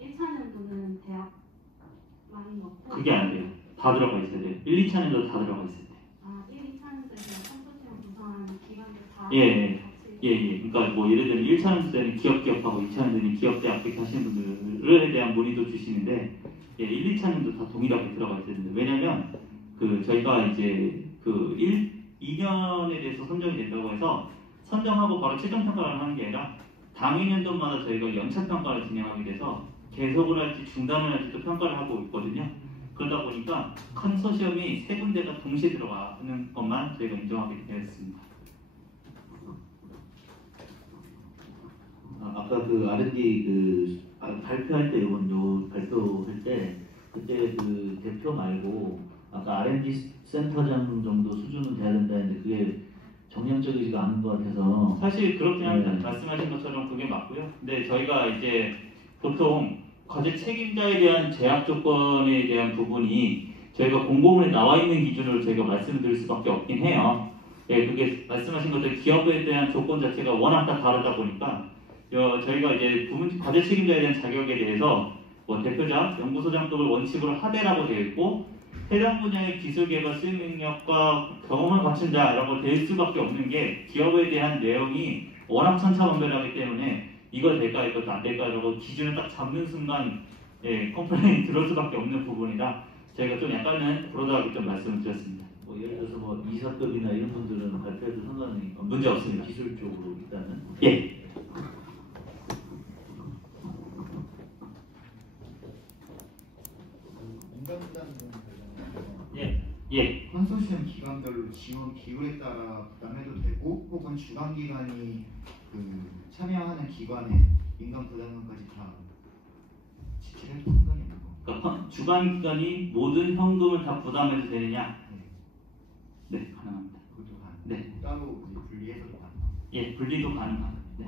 1차년도는 대학만이 넣고 그게 안 돼요. 다 들어가 있어야 돼요. 1, 2차년도 다 들어가 있어야 돼요. 1, 2차년도에 선소시험 구성하는 기관들 다 예. 같이 예. 그러니까 뭐 예를 들면 1차년 때는 기업하고 2차년 때는 기업대학 하시는 분들에 대한 문의도 주시는데 예, 1, 2차년도 다 동일하게 들어가 있어야 됩니다. 왜냐면 그 저희가 이제 그 2년에 대해서 선정이 된다고 해서 선정하고 바로 최종 평가를 하는 게 아니라 당일년도마다 저희가 연차 평가를 진행하게 돼서 계속을 할지 중단을 할지도 평가를 하고 있거든요. 그러다 보니까 컨소시엄이 세 군데가 동시에 들어가는 것만 저희가 인정하게 되었습니다. 아까 그 R&D 발표할 때 이번 발표할 때 그때 그 대표 말고 아까 R&D 센터장 정도 수준은 돼야 된다 했는데 그게 정량적이지가 않은 것 같아서 사실 그렇긴 합니다. 네. 말씀하신 것처럼 그게 맞고요. 근데 저희가 이제 보통 과제 책임자에 대한 제약 조건에 대한 부분이 저희가 공고문에 나와 있는 기준으로 저희가 말씀을 드릴 수밖에 없긴 해요. 예, 그게 말씀하신 것처럼 기업에 대한 조건 자체가 워낙 다 다르다 보니까 저희가 이제 부문 과제 책임자에 대한 자격에 대해서 뭐 대표자, 연구소장 등을 원칙으로 하대라고 되어 있고 해당 분야의 기술 개발 수행 능력과 경험을 갖춘다라고 될 수밖에 없는 게 기업에 대한 내용이 워낙 천차만별하기 때문에 이거 될까 이것도 안 될까라고 기준을 딱 잡는 순간 컴플레인이 들을 수밖에 없는 부분이라 저희가 좀 약간은 그러다가 좀 말씀을 드렸습니다. 뭐 예를 들어서 뭐 이사급이나 이런 분들은 발표해도 상관이 문제 없습니다. 기술적으로 일단은 예. 예. 컨소시엄 기관별로 지원 비율에 따라 부담해도 되고 혹은 주관 기관이 그 참여하는 기관의 민간 부담금까지 다 지출해도 상관이 없는 거. 그러니까 주관 기관이 모든 현금을 다 부담해도 되느냐? 네, 가능합니다. 그것도 가능. 네. 따로 이제 분리해서도 가능. 예, 분리도 가능합니다. 네.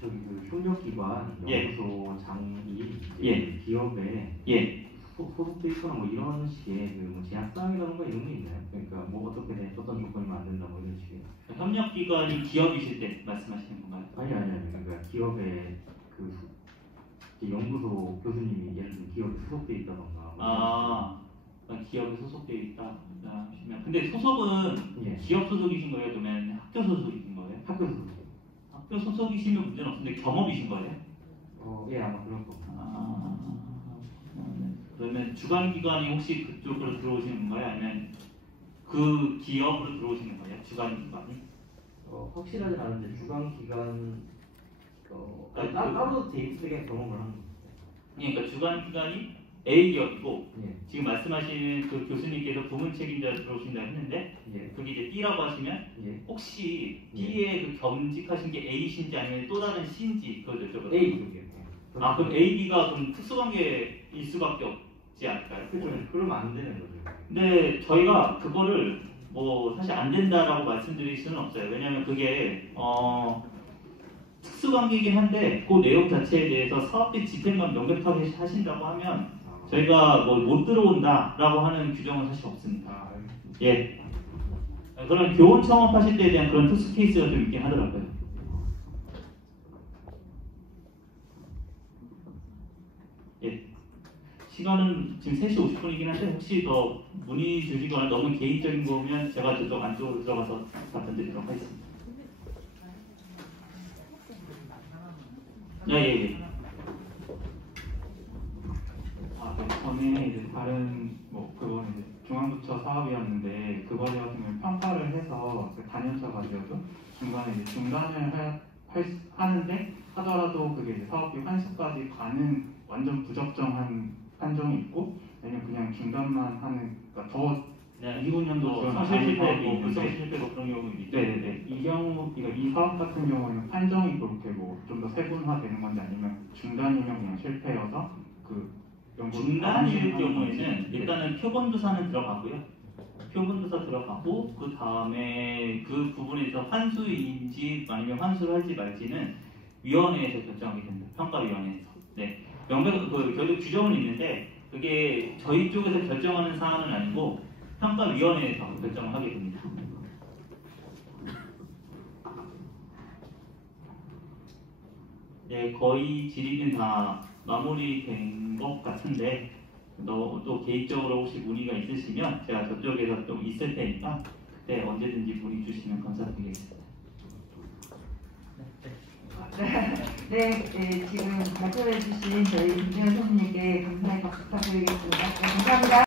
저기 그 협력기관, 예. 연구소장이 이제 예. 기업에 예. 소속돼 있거나 뭐 이런 식의 그뭐 제약사항이라든가 이런 게 있나요? 그러니까 뭐 어떻게 돼, 어떤 조건이면 안 된다 뭐 이런 식의. 협력기관이 기업이실 때 말씀하시는 건가요? 아니 그러니까 기업에 그 연구소 교수님이 예를 들면 기업에 소속돼 있다던가 뭐 그러니까 기업에 소속되어 있다. 하시면 근데 소속은 예. 기업 소속이신 거예요? 아니면 학교 소속이신 거예요? 학교 소속. 학교 소속이시면 문제는 없는데 겸업이신 거예요? 예 아마 그럴 겁니다. 네. 그러면 주관 기관이 혹시 그쪽으로 들어오시는 건가요? 아니면 그 기업으로 들어오시는 거예요? 주간 기관이? 확실하진 않은데 주간 기간 따로 데이트에 경험을 한 거예요. 그러니까 주간 기관이 A 기업이고 예. 지금 말씀하시는 그 교수님께서 부문 책임자 들어오신다고 했는데 예. 그게 이제 B라고 하시면 예. 혹시 예. B에 그 겸직하신 게 A신지 아니면 또 다른 C인지 그걸 여쭤봐요. A 쪽이요. 아 그럼 A, B가 그럼 특수관계일 수밖에 없지 않을까요? 그렇죠. 그러면 안 되는 거죠. 근데 저희가 그거를 뭐 사실 안 된다라고 말씀드릴 수는 없어요. 왜냐하면 그게 특수관계이긴 한데 그 내용 자체에 대해서 사업비 집행만 명백하게 하신다고 하면 저희가 뭐 못 들어온다라고 하는 규정은 사실 없습니다. 예. 그런 교원 창업하실 때에 대한 그런 특수 케이스가 좀 있긴 하더라고요. 예. 시간은 지금 3시 50분이긴 한데 혹시 더 문의 주시거나 너무 개인적인 거면 제가 저쪽 안쪽으로 들어가서 답변 드리도록 하겠습니다. 예. 전에 이제 다른 뭐 그거는 이제 중앙부처 사업이었는데 그거에 같은 경우 평가를 해서 단연차 가지고도 중간에 이제 중단을 하는데 하더라도 그게 이제 사업비 환수까지 가는 완전 부적정한 판정이 있고 아니면 그냥 중단만 하는 그러니까 더 25년도 성실 실패고 불성 실패고 그런 경우도 있죠. 네네네. 이 경우 그러니까 이 사업 같은 경우는 판정이 그렇게 뭐 좀 더 세분화되는 건지 아니면 중단이면 그냥 실패여서 그 중단일 경우에는 일단은 표본조사는 들어가고요. 표본조사 들어가고 그 다음에 그 부분에서 환수인지 아니면 환수를 할지 말지는 위원회에서 결정하게 됩니다. 평가위원회에서. 네. 명백한 결국 규정은 있는데 그게 저희 쪽에서 결정하는 사안은 아니고 평가위원회에서 결정을 하게 됩니다. 네, 거의 질의는 다 마무리된 것 같은데 또 개인적으로 혹시 문의가 있으시면 제가 저쪽에서 좀 있을 테니까 그때 언제든지 문의 주시면 감사드리겠습니다. 네, 지금 발표해 주신 저희 김재현 선생님께 감사의 박수 부탁드리겠습니다.